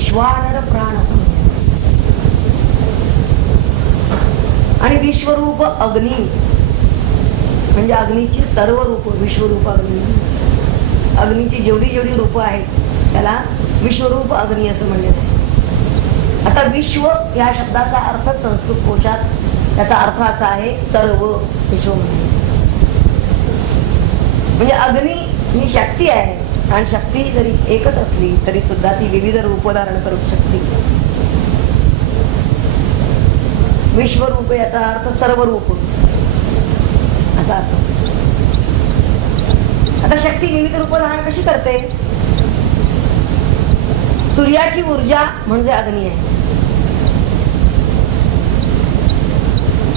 वैश्वानर प्राण असं म्हणतात. आणि विश्वरूप अग्नी म्हणजे अग्नीची सर्व रूप, विश्वरूप अग्नी. अग्नीची जेवढी जेवढी रूप आहेत त्याला विश्वरूप अग्नी असं म्हणण्यात आहे. आता विश्व या शब्दाचा अर्थ संस्कृत कोशात त्याचा अर्थ असा आहे सर्व विश्व. म्हणजे अग्नी ही शक्ती आहे आणि शक्ती जरी एकच असली तरी सुद्धा ती विविध रूप धारण करू शकते. विश्वरूप याचा अर्थ सर्व रूप असा अर्थ. आता शक्ती विविध रूप धारण कशी करते? सूर्याची ऊर्जा म्हणजे अग्नी आहे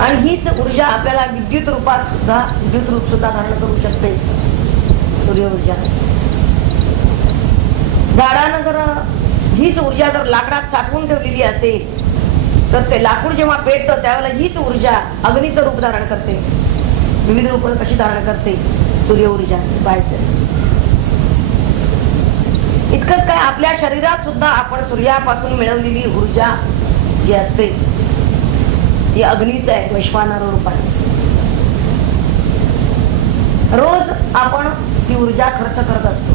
आणि हीच ऊर्जा आपल्याला विद्युत रूपात सुद्धा, विद्युत रूप सुद्धा धारण करू शकते. सूर्य ऊर्जा झाडानं जर हीच ऊर्जा जर लाकडात साठवून ठेवलेली असेल तर ते लाकूड जेव्हा पेटतं त्यावेळेला हीच ऊर्जा अग्नीचं रूप धारण करते. विविध रूप कशी धारण करते? सूर्य ऊर्जा पाहायचं. इतकंच काय, आपल्या शरीरात सुद्धा आपण सूर्यापासून मिळवलेली ऊर्जा जी असते ती अग्नीच आहे, वैश्वानर रूपाने. रोज आपण ती ऊर्जा खर्च करत असतो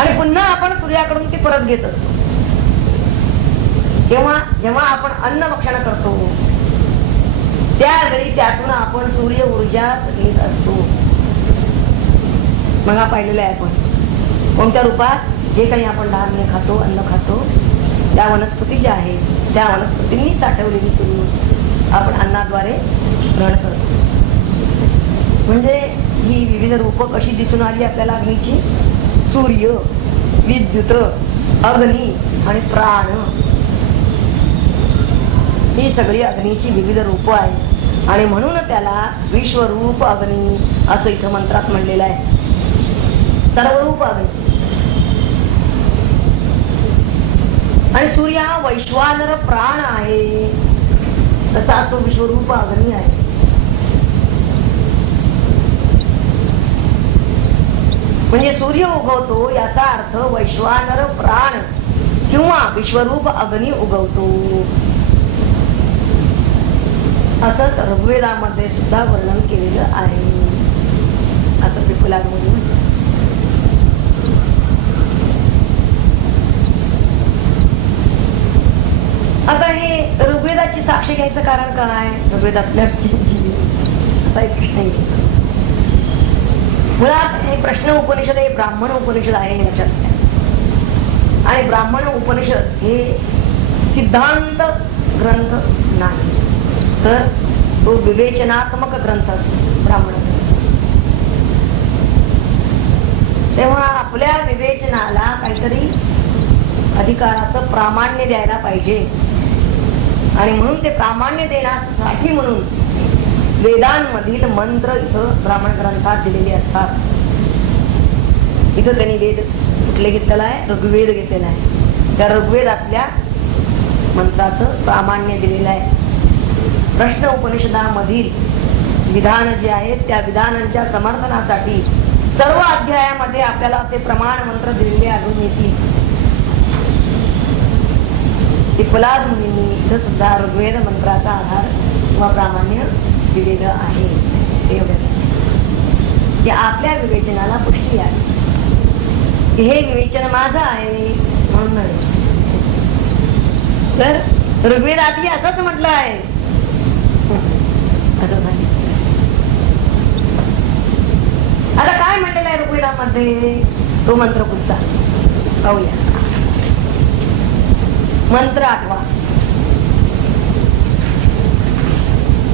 आणि पुन्हा आपण सूर्याकडून ती परत घेत असतो. तेव्हा जेव्हा आपण अन्न भक्षण करतो त्यावेळी त्यातून आपण सूर्य ऊर्जा घेत असतो. मग पाहिलेलं आहे आपण कोणत्या रूपात? जे काही आपण धान्य खातो, अन्न खातो, त्या वनस्पती ज्या आहेत त्या वनस्पतींनी साठवलेली सूर्य आपण अन्नाद्वारे ग्रहण करतो. म्हणजे ही विविध रूप कशी दिसून आली आपल्याला अग्नीची? सूर्य, विद्युत, अग्नी आणि प्राण ही सगळी अग्नीची विविध रूप आहेत आणि म्हणून त्याला विश्वरूप अग्नी असं इथं मंत्रात म्हणलेलं आहे. सर्वरूप अग्नी. आणि सूर्य हा वैश्वानर प्राण आहे तसा तो विश्वरूप अग्नी आहे. म्हणजे सूर्य उगवतो याचा अर्थ वैश्वानर प्राण किंवा विश्वरूप अग्नी उगवतो असंच ऋग्वेदामध्ये सुद्धा वर्णन केलेलं आहे असं पिपलादमध्ये म्हणतात. आता हे ऋग्वेदाची साक्ष घ्यायचं कारण काय? ऋग्वेदातल्या असा एक प्रश्न आहे. मुळात हे प्रश्न उपनिषद हे ब्राह्मण उपनिषद आहे याच्यात. आणि ब्राह्मण उपनिषद हे सिद्धांत ग्रंथ नाही तर तो विवेचनात्मक ग्रंथ असतो ब्राह्मण. तेव्हा आपल्या विवेचनाला काहीतरी अधिकाराचं प्रामाण्य द्यायला पाहिजे आणि म्हणून ते प्रामाण्य देण्यासाठी म्हणून वेदांमधील मंत्र इथं ब्राह्मण ग्रंथात दिलेले असतात. इथं त्यांनी वेद कुठले घेतलेला आहे? ऋग्वेद घेतलेला आहे. त्या ऋग्वेदातल्या मंत्राचं प्रामाण्य दिलेलं आहे. प्रश्न उपनिषदामधील विधान जे आहेत त्या विधानांच्या समर्थनासाठी सर्व अध्यायामध्ये आपल्याला ते प्रमाण मंत्र दिलेले आढळून येतील. पिपलाद मुनींनी इथं सुद्धा ऋग्वेद मंत्राचा आधार किंवा प्रामाण्य दिलेलं आहे. एवढं की आपल्या विवेचनाला पुष्टी आहे की हे विवेचन माझं आहे म्हणून नाही. तर ऋग्वेदातही असंच म्हटलं आहे. आता काय म्हटलेलं आहे ऋग्वेदामध्ये? तो मंत्र पुढचा पाहूया. मंत्र आठवा.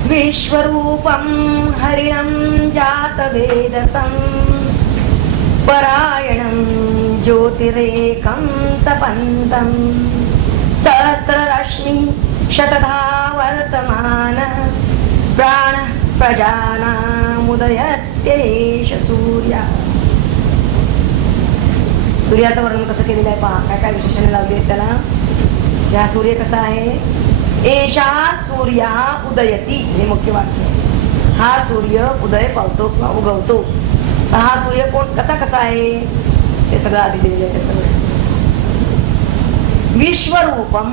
विश्वरूपं हरिणं जातवेदसं परायणं ज्योतिरेकं तपन्तं सहस्ररश्मि शतधा वर्तमानः प्राणः प्रजानामुदयत्येष सूर्य. सूर्याचं वर्णन कसं केलेलं आहे पहा. काय काय विशेषणे लावली आहेत त्याला. हा सूर्य कसा आहे? एषा सूर्य उदयती हे मुख्य वाक्य. हा सूर्य उदय पावतो किंवा उगवतो. हा सूर्य कोण कसा कसा आहे? ते सगळं आधी दिलेलं आहे त्याचं. विश्वरूपम,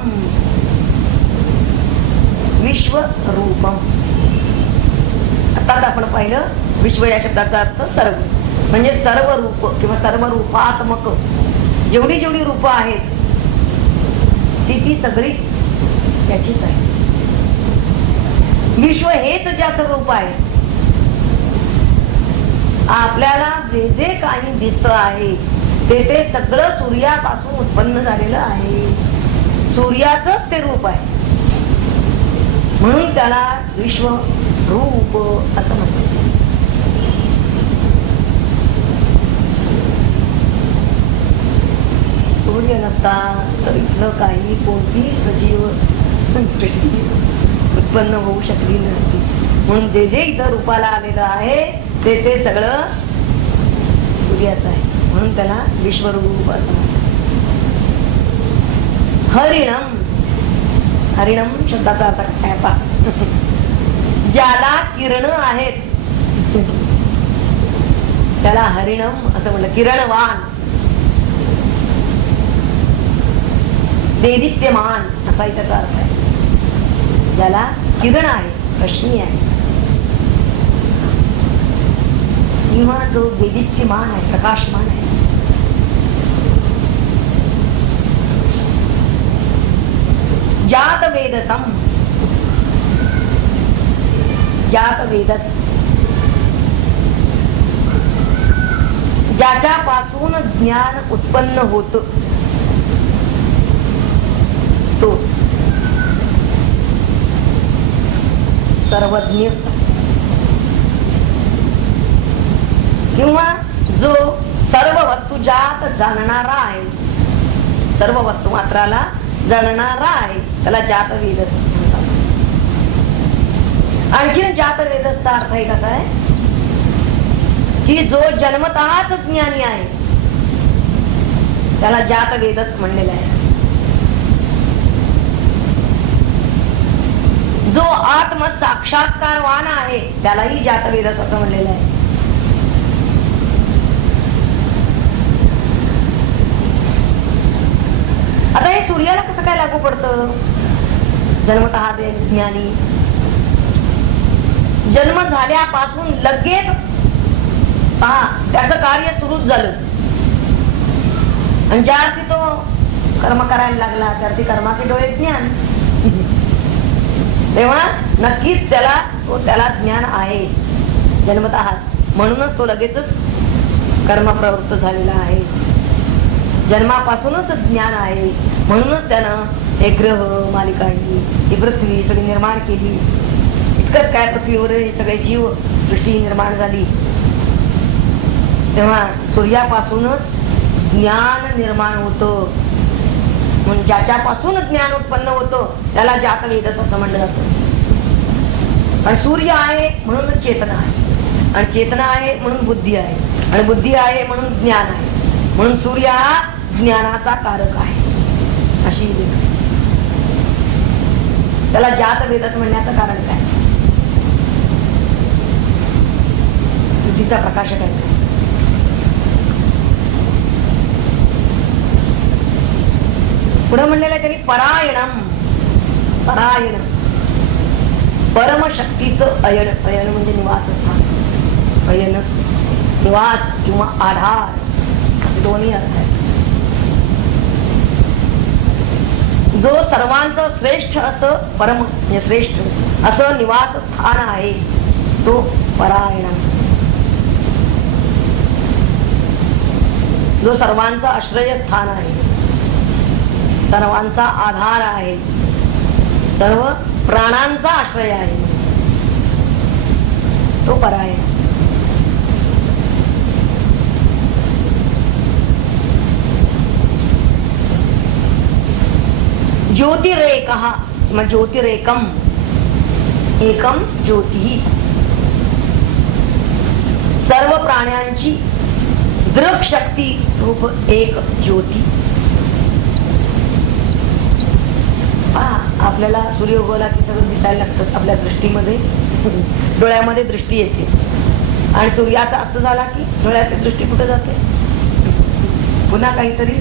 विश्वरूपम. आता आपण पाहिलं विश्व या शब्दाचा अर्थ सर्व, म्हणजे सर्व रूप किंवा सर्व रूपात्मक जेवढी जेवढी रूप आहेत ती सगळी त्याचीच आहे. विश्व हेच ज्याचं रूप आहे. आपल्याला जे जे काही दिसत आहे ते सगळं सूर्यापासून उत्पन्न झालेलं आहे. सूर्याचंच ते रूप आहे, म्हणून त्याला विश्व रूप असं म्हणतात. सूर्य नसता तर इथलं काही कोणतीही सजीव उत्पन्न होऊ शकली नसती. म्हणून जे जे इथं रूपाला आलेलं आहे ते सगळं सूर्याचं आहे, म्हणून त्याला विश्वरूप असं म्हणतात. हरिणम, हरिणम शब्दाचा अर्थ काय पहा. ज्याला किरण आहेत त्याला हरिणम असं म्हणलं. किरणवान, देदीप्यमान असा त्याचा अर्थ आहे. ज्याला किरण आहे, रश्मी आहे, किंवा जो देदीप्यमान आहे, प्रकाशमान आहे. जात वेदतम, जात वेदत, ज्याच्यापासून ज्ञान उत्पन्न होत तो सर्वज्ञ, किंवा जो सर्व वस्तुजात जाणणारा आहे, सर्व वस्तू मात्राला जाणणारा आहे, त्याला जात वेदस म्हणतात. आणखीन जात वेदसचा अर्थ एक असा आहे की जो जन्मतःच ज्ञानी आहे त्याला जात वेदस म्हणलेला आहे. जो आत्म साक्षात्कारवान आहे त्यालाही जात वेदस असं म्हणलेलं आहे. आता हे सूर्याला कसं काय लागू पडतं? जन्मतः ज्ञानी, जन्म झाल्यापासून लगेच पहा त्याचं कार्य सुरूच झालं, आणि ज्या अर्थी तो कर्म करायला लागला त्यार्थी कर्माचे डोळे ज्ञान, तेव्हा नक्कीच त्याला ज्ञान आहे जन्मतःच, म्हणूनच तो लगेचच कर्म प्रवृत्त झालेला आहे. जन्मापासूनच ज्ञान आहे, म्हणूनच त्यानं हे ग्रह मालिका ही पृथ्वी सगळी निर्माण केली. इतकंच काय, पृथ्वीवर हे सगळे जीव सृष्टी निर्माण झाली. तेव्हा सूर्यापासूनच ज्ञान निर्माण होतं, म्हणून ज्याच्यापासून ज्ञान उत्पन्न होतं त्याला जात वेदस असं म्हणलं जातं. आणि सूर्य आहे म्हणून चेतना आहे, आणि चेतना आहे म्हणून बुद्धी आहे, आणि बुद्धी आहे म्हणून ज्ञान आहे, म्हणून सूर्य हा ज्ञानाचा कारक आहे. अशी त्याला जात वेदस म्हणण्याचं कारण काय? बुद्धीचा प्रकाशक आहे. पुढे म्हणलेलं आहे त्यांनी परायणम, परायण परमशक्तीचं अयन. अयन म्हणजे निवासस्थान, अयन निवास किंवा आधार असे दोन्ही अर्थ आहेत. जो सर्वांचं श्रेष्ठ असं परम म्हणजे श्रेष्ठ असं निवास स्थान आहे तो परायण. जो सर्वांचा आश्रय स्थान आहे, सर्वांचा आधार आहे, सर्व प्राणांचा आश्रय आहे, तो परायण. ज्योतिरेकः किंवा ज्योतिरेकम, एकम ज्योती, सर्व प्राण्यांची दृक शक्ती रूप एक ज्योती. आपल्याला सूर्य उगवला की सगळं दिसायला लागतं आपल्या दृष्टीमध्ये, डोळ्यामध्ये दृष्टी येते, आणि सूर्याचा अर्थ झाला की डोळ्याची दृष्टी कुठे जाते? पुन्हा काहीतरी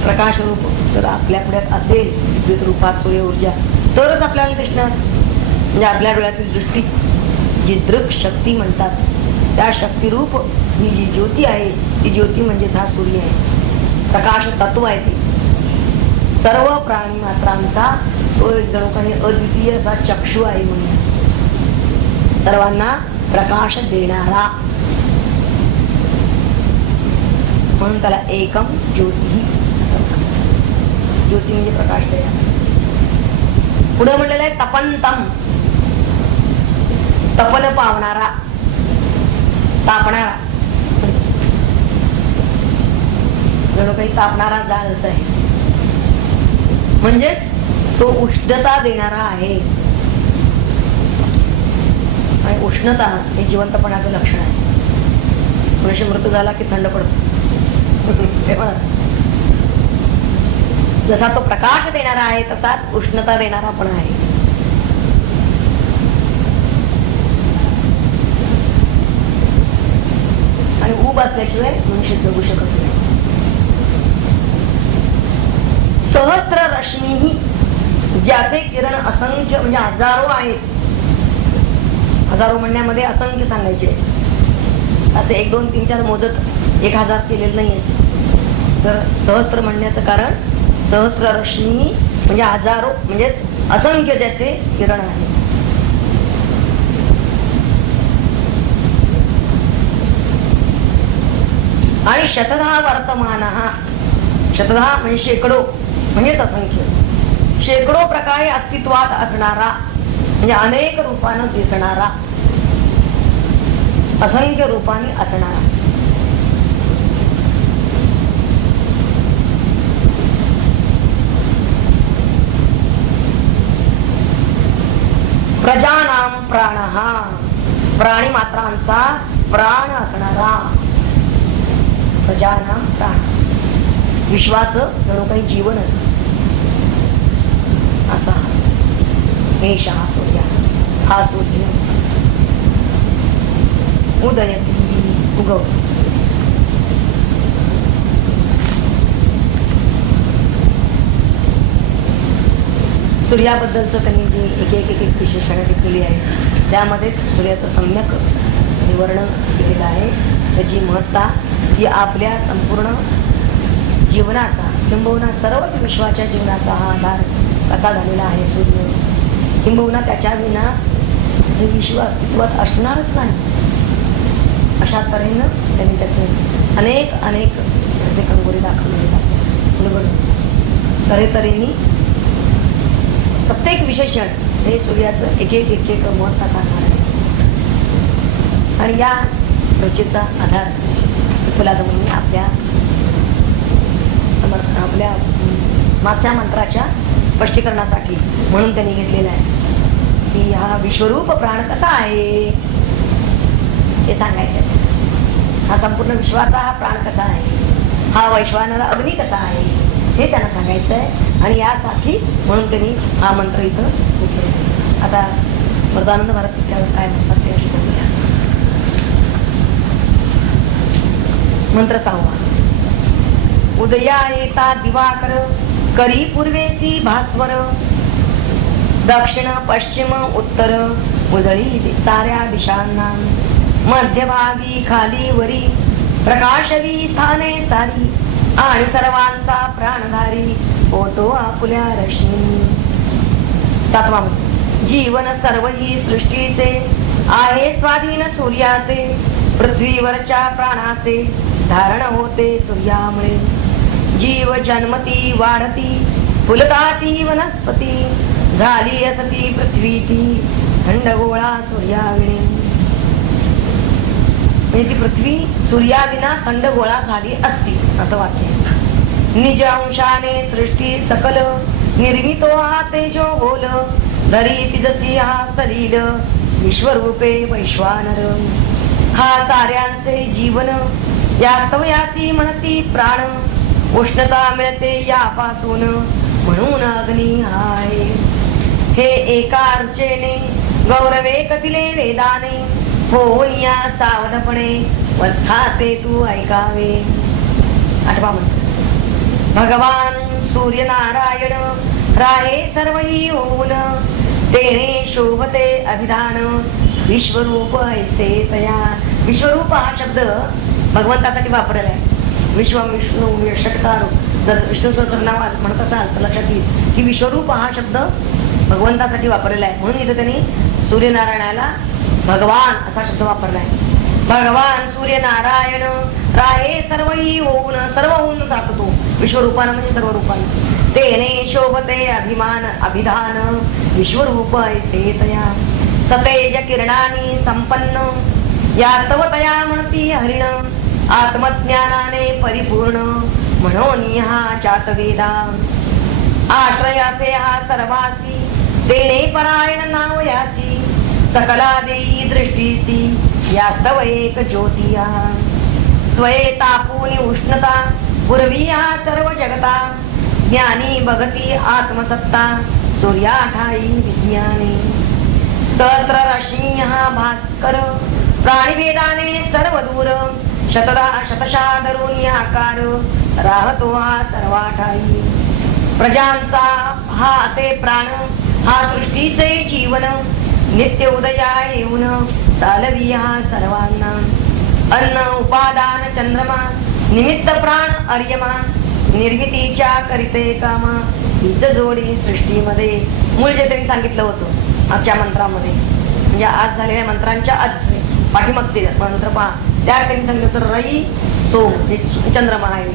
प्रकाश रूप जर आपल्या पुढ्यात असेल विद्युत रूपात सूर्य ऊर्जा तरच आपल्याला दिसणार. म्हणजे आपल्या डोळ्यातील दृष्टी जी दृक शक्ती म्हणतात त्या शक्तिरूप ही जी ज्योती आहे ती ज्योती म्हणजेच हा सूर्य आहे. प्रकाश तत्व आहे ते सर्व प्राणी मात्रांचा तो एक जणू काही अद्वितीय असा चक्षु आहे. म्हणून सर्वांना प्रकाश देणारा म्हणून त्याला एकम ज्योती. ज्योती म्हणजे प्रकाश देणारा. पुढे म्हणलेलं आहे तपंतम, तपन पावणारा, तापणारा. जणू काही तापणारा जाळच आहे. म्हणजेच तो उष्णता देणारा आहे. आणि उष्णता हे जिवंतपणाचं लक्षण आहे. मनुष्य मृत्यू झाला की थंड पडतो. तेव्हा जसा तो प्रकाश देणारा आहे तसाच उष्णता देणारा पण आहे. आणि ऊब असल्याशिवाय मनुष्य जगू शकत नाही. सहस्त्र रश्मी, ज्याचे किरण असंख्य म्हणजे हजारो आहेत. हजारो म्हणण्यामध्ये असंख्य सांगायचे असे 1 2 3 4 मोजत 1000 केलेलं नाहीये. तर सहस्त्र म्हणण्याचं कारण सहस्त्र रश्मी म्हणजे हजारो म्हणजेच असंख्य ज्याचे किरण आहे. आणि शतधा वर्तमान, शतधा म्हणजे शेकडो म्हणजेच असंख्य, शेकडो प्रकारे अस्तित्वात असणारा म्हणजे अनेक रूपानं दिसणारा, असंख्य रूपाने असणारा. प्रजानाम प्राणः, प्राणी मात्रांचा प्राण असणारा. प्रजानाम प्राण, विश्वाचं जणू काही जीवनच असा. एषा सूर्य, हा सूर्य उदयती, उगवतो. सूर्याबद्दलचं त्यांनी जे एक एक विशेषणं घेतलेली आहे त्यामध्येच सूर्याचं सम्यक वर्णन केलेलं आहे. त्याची महत्ता ही आपल्या संपूर्ण जीवनाचा किंबहुना सर्वच विश्वाच्या जीवनाचा हा आधार कसा झालेला आहे सूर्य. किंबहुना त्याच्या विना हे विश्व अस्तित्वात असणारच नाही. अशा तऱ्हेनं त्यांनी त्याचे अनेक त्याचे कंगोरे दाखवलेले आहेत. तऱ्हेतऱ्हेने प्रत्येक विशेषण हे सूर्याचं एक एक महत्त्व सांगणार आहे. आणि या रचेचा आधार फुलादमुनी आपल्या मागच्या मंत्राच्या स्पष्टीकरणासाठी म्हणून त्यांनी घेतलेला आहे की हा विश्वरूप प्राण कसा आहे हे सांगायचं. हा संपूर्ण विश्वाचा हा प्राण कसा आहे, हा वैश्वानर अग्नी कसा आहे हे त्यांना सांगायचं आहे. आणि यासाठी म्हणून त्यांनी हा मंत्र इथं घेतलेला. आता मृदानंद भारत त्यावर काय म्हणतात ते अशी बघूया. मंत्र 6. उदया येता दिवाकर, करी पूर्वेसी भास्वर, दक्षिण पश्चिम उत्तर उजळी साऱ्या दिशांना, मध्यभागी खाली वरी प्रकाशवी स्थाने सारी, आणि सर्वांचा प्राणधारी होतो आपुल्या रश्मी. 7. जीवन सर्व ही सृष्टीचे आहे स्वाधीन सूर्याचे, पृथ्वीवरच्या प्राणाचे धारण होते सूर्यामुळे. जीव जन्मती वाढती फुलताती वनस्पती, झाली असती पृथ्वी ती थंडगोळा सूर्याविणे. म्हणजे ती पृथ्वी सूर्याविना थंडगोळा झाली असती असं वाक्य. निज अंशाने सृष्टी सकल निर्मितो हा तेजो बोल, धरी तिजसी हा सलील विश्वरूपे वैश्वानर. हा साऱ्यांचे जीवन यास्तवयाची म्हणती प्राण, उष्णता मिळते यापासून म्हणून अग्नी आहे. हे एका अर्चेने गौरवे कथिले वेदाने, होऊन या सावधपणे वत्सा ते तू ऐकावे. 8वा मंत्र. भगवान सूर्यनारायण राहे सर्वही होऊन तेने शोभते अभिधान विश्वरूप ऐसे तया. विश्वरूप हा शब्द भगवंतासाठी वापरलेला आहे. विश्व विष्णू षटकार जर विष्णू सहस्रनाम म्हणत असाल तर लक्षात येईल की विश्वरूप हा शब्द भगवंतासाठी वापरलेला आहे. म्हणून इथे त्यांनी सूर्यनारायणाला भगवान असा शब्द वापरला आहे. भगवान सूर्यनारायण राहे सर्वही होऊन, सर्व होऊन जातो तो विश्वरूपानं म्हणजे सर्व रूपानं. तेने शोभते अभिमान अभिधान विश्वरूप ऐसे तया. सतेज किरणानी संपन्न यास्तव तया म्हणती हरिण. आत्मज्ञानाने परिपूर्ण म्हणून हा चातवेदा. आश्रयाचे हा सर्वासी तेने परायण नाव यासी. सकला देई दृष्टीसी यास्तव एक ज्योतिया. स्वये तापूनी उष्णता पूर्वी हा सर्व जगता. ज्ञानी बघती आत्मसत्ता सूर्या ठाई विज्ञाने. सहस्र रश्मी हा भास्कर प्राणिभेदाने सर्व दूर. शतशः धरून आकार राहतो हा सर्वा ठाई. प्रजांचा हा असे प्राण हा सृष्टीचे जीवन. नित्य उदया येऊन चालवी हा सर्वांना. अन्न उपादान चंद्रमा निमित्त प्राण अर्यमा. निर्मितीच्या करिते कामा हीच जोडी सृष्टीमध्ये. मूळ जे त्यांनी सांगितलं होतं आजच्या मंत्रामध्ये, म्हणजे आज झालेल्या मंत्रांच्या आजचे पाठीमागचे मंत्र पहा. त्यात त्यांनी सांगितलं रई सोम हे चंद्रमा आहे.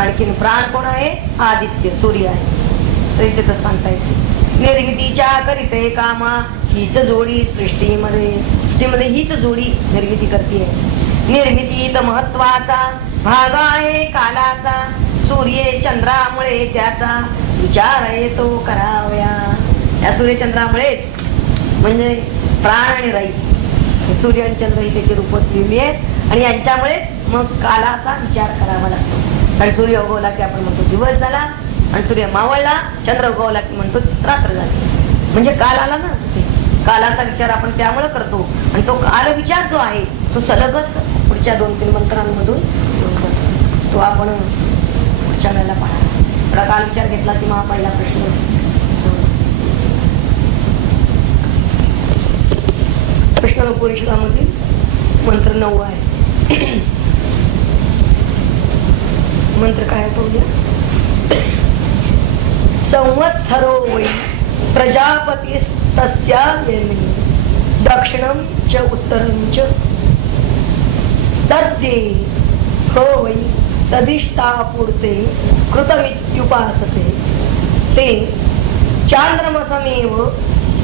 आणखीन प्राण कोण आहे? आदित्य सूर्य आहे. तर इथे तर सांगता येते निर्मितीच्या करिते कामा हीच जोडी सृष्टीमध्ये हीच जोडी निर्मिती करते. निर्मितीत महत्वाचा भाग आहे कालाचा. सूर्य चंद्रामुळे त्याचा विचार येतो करावया. या सूर्यचंद्रामुळेच म्हणजे प्राण आणि रई सूर्य आणि चंद्र ही त्याची रूप लिहिली आहेत आणि यांच्यामुळेच मग कालाचा विचार करावा लागतो. आणि सूर्य उगवला की आपण म्हणतो दिवस झाला, आणि सूर्य मावळला चंद्र उगवला की म्हणतो रात्र झाली. म्हणजे काल आला ना, कालाचा विचार आपण त्यामुळे करतो. आणि तो काल विचार जो आहे तो सलगच पुढच्या 2-3 मंत्रांमधून तो आपण पुढच्या वेळेला पाहा. काल विचार घेतला की मग पहिला प्रश्न कृष्णोपनिषदामधील मंत्र 9 आहे. मंत्र काय पाहूया. संवत्सरो वै प्रजापती तस्या यमी दक्षिणं च उत्तरं च तद्ये हो वै तदिष्टापूर्ते कृतमित्युपासते. ते चांद्रमसमेव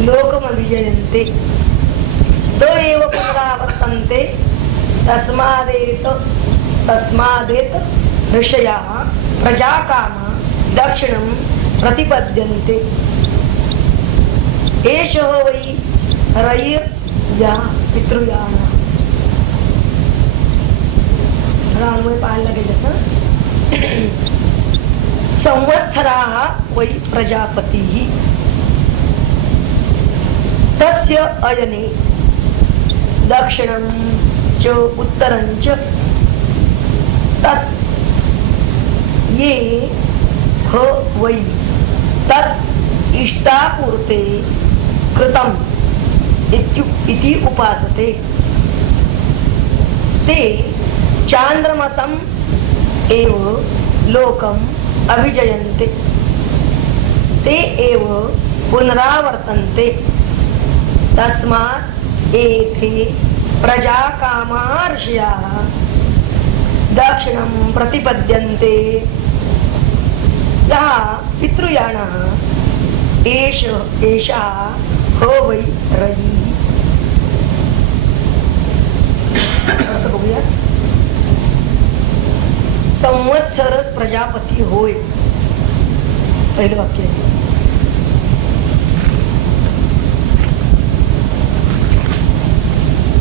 लोकमविजयन्ते. तो एव पुनरावर्तन्ते तस्मादेत ऋषयाः प्रजाकामा दक्षिणं प्रतिपद्यन्ते. एषः वै रयिर्या पितृयानः. रामवे पाहायला गेलं. संवत्सराः वै प्रजापतिः तस्य अयने दक्षिणं च उत्तरं च तत् ये ह वै तत् इष्टापूर्ते कृतम् इति उपासते. ते चांद्रमसम् एव लोकम् अभिजयन्ते. ते एव पुनरावर्तन्ते. तस्मात् एते प्रजाकामार्षयाः दक्षिणं प्रतिपद्यन्ते. यः पितृयानः एषा हो वै रयिः. बघूया. संवत्सरच प्रजापती होय. पहिलं वाक्य.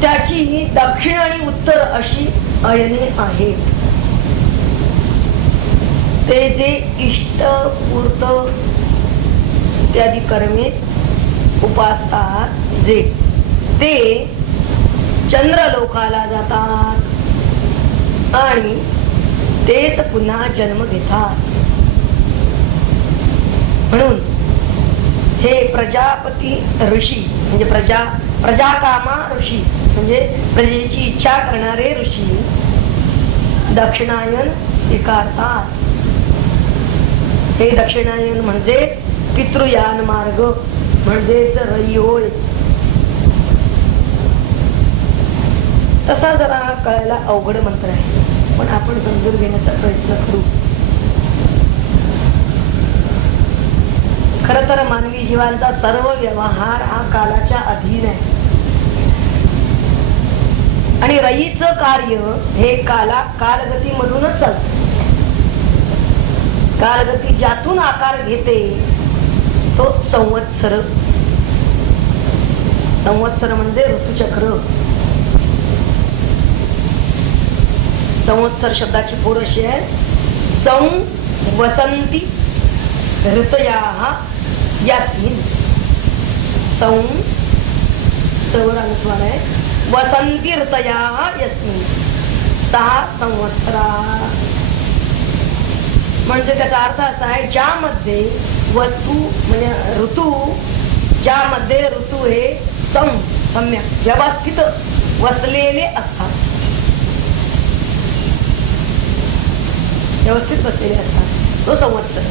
त्याची दक्षिण आणि उत्तर अशी अयने आहेत. ते जे इष्ट पूर्त इत्यादी कर्मे उपासतात जे ते चंद्रलोकाला जातात आणि तेच पुन्हा जन्म घेतात. म्हणून हे प्रजापती ऋषी म्हणजे प्रजाकामा ऋषी म्हणजे प्रजेची इच्छा करणारे ऋषी दक्षिणायन स्वीकारतात. हे दक्षिणायन म्हणजे पितृयान मार्ग म्हणजेच रई होय. तसा जरा कळायला अवघड मंत्र आहे, पण आपण समजून घेण्याचा प्रयत्न करू. खर तर मानवी जीवांचा सर्व व्यवहार हा कालाच्या अधीन आहे आणि रईचं कार्य हे कालगती मधूनच चालत. कालगती ज्यातून आकार घेते तो संवत्सर. संवत्सर म्हणजे ऋतुचक्र. संवत्सर शब्दाची पोर अशी आहे, वसंती ऋतयाः यास्मिन्. अनुस्वार आहे, वसंती ऋतयाः यस्मिन् 6 संवत्सरा. म्हणजे त्याचा अर्थ असा आहे, ज्यामध्ये वस्तू म्हणजे ऋतू, ज्यामध्ये ऋतू हे सम्यक व्यवस्थित वसलेले असतात, व्यवस्थित बसलेले असतात, तो संवत्सर.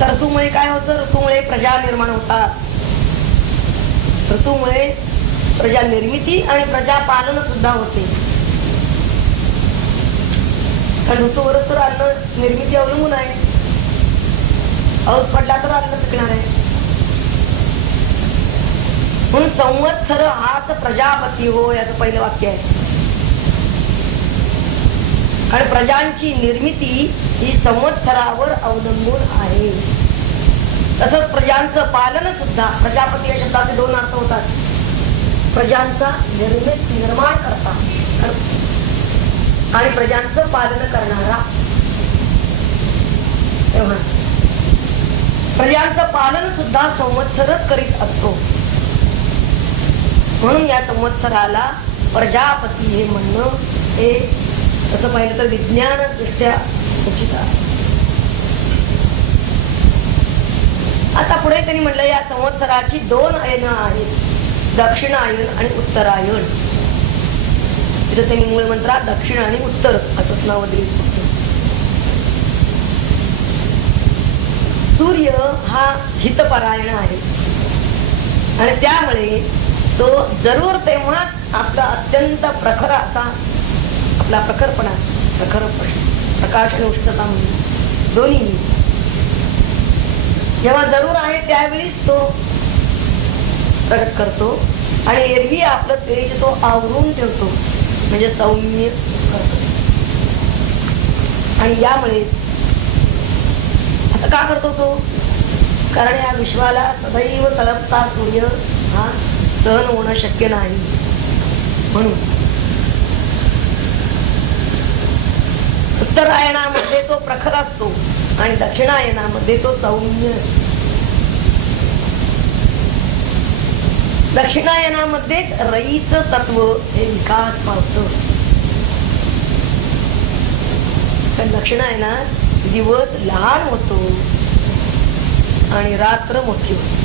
तर ऋतूमुळे काय होतं? ऋतूमुळे प्रजा निर्माण होतात. ऋतूमुळे प्रजा निर्मिती आणि प्रजा पालन सुद्धा होते. कारण ऋतूवरच तर अन्न निर्मिती अवलंबून आहे. पाऊस पडला तर अन्न पिकणार आहे. म्हणून संवत्सर हाच प्रजापती हो याचं पहिलं वाक्य आहे. आणि प्रजांची निर्मिती ही संवत्सरावर अवलंबून आहे. तसंच प्रजांचं पालन सुद्धा. प्रजापती या शब्दाचे 2 अर्थ होतात. प्रजांचा निर्माण करता आणि प्रजांचं पालन करणारा. तेव्हा प्रजांचं पालन सुद्धा संवत्सरच करीत असतो. म्हणून या संवत्सराला प्रजापती हे म्हणणं हे तसं पाहिलं तर विज्ञान दृष्ट्या उचित आहे. आता पुढे त्यांनी म्हटलं या संवत्सराची 2 अयन आहेत, दक्षिणायन आणि उत्तरायण. तिथं त्यांनी मूळ मंत्रात दक्षिण आणि उत्तर असंच नाव दिलं. सूर्य हा हितपरायण आहे आणि त्यामुळे तो जरूर तेव्हाच आपला अत्यंत प्रखर असा आपला प्रखरपणा, प्रकाश आणि उष्णता म्हणजे दोन्ही जेव्हा जरूर आहे त्यावेळीच तो प्रगट करतो आणि एरवी आपलं तेज तो आवरून ठेवतो म्हणजे सौम्य करतो. आणि यामुळे आता का करतो तो? कारण या विश्वाला सदैव तळपता सूर्य हा सहन होणं शक्य नाही. म्हणून उत्तरायणामध्ये तो प्रखर असतो आणि दक्षिणायनामध्ये तो सौम्य. दक्षिणायनामध्ये रईचं तत्व हे विकास पावतं. तर दक्षिणायनात दिवस लहान होतो आणि रात्र मोठी होते.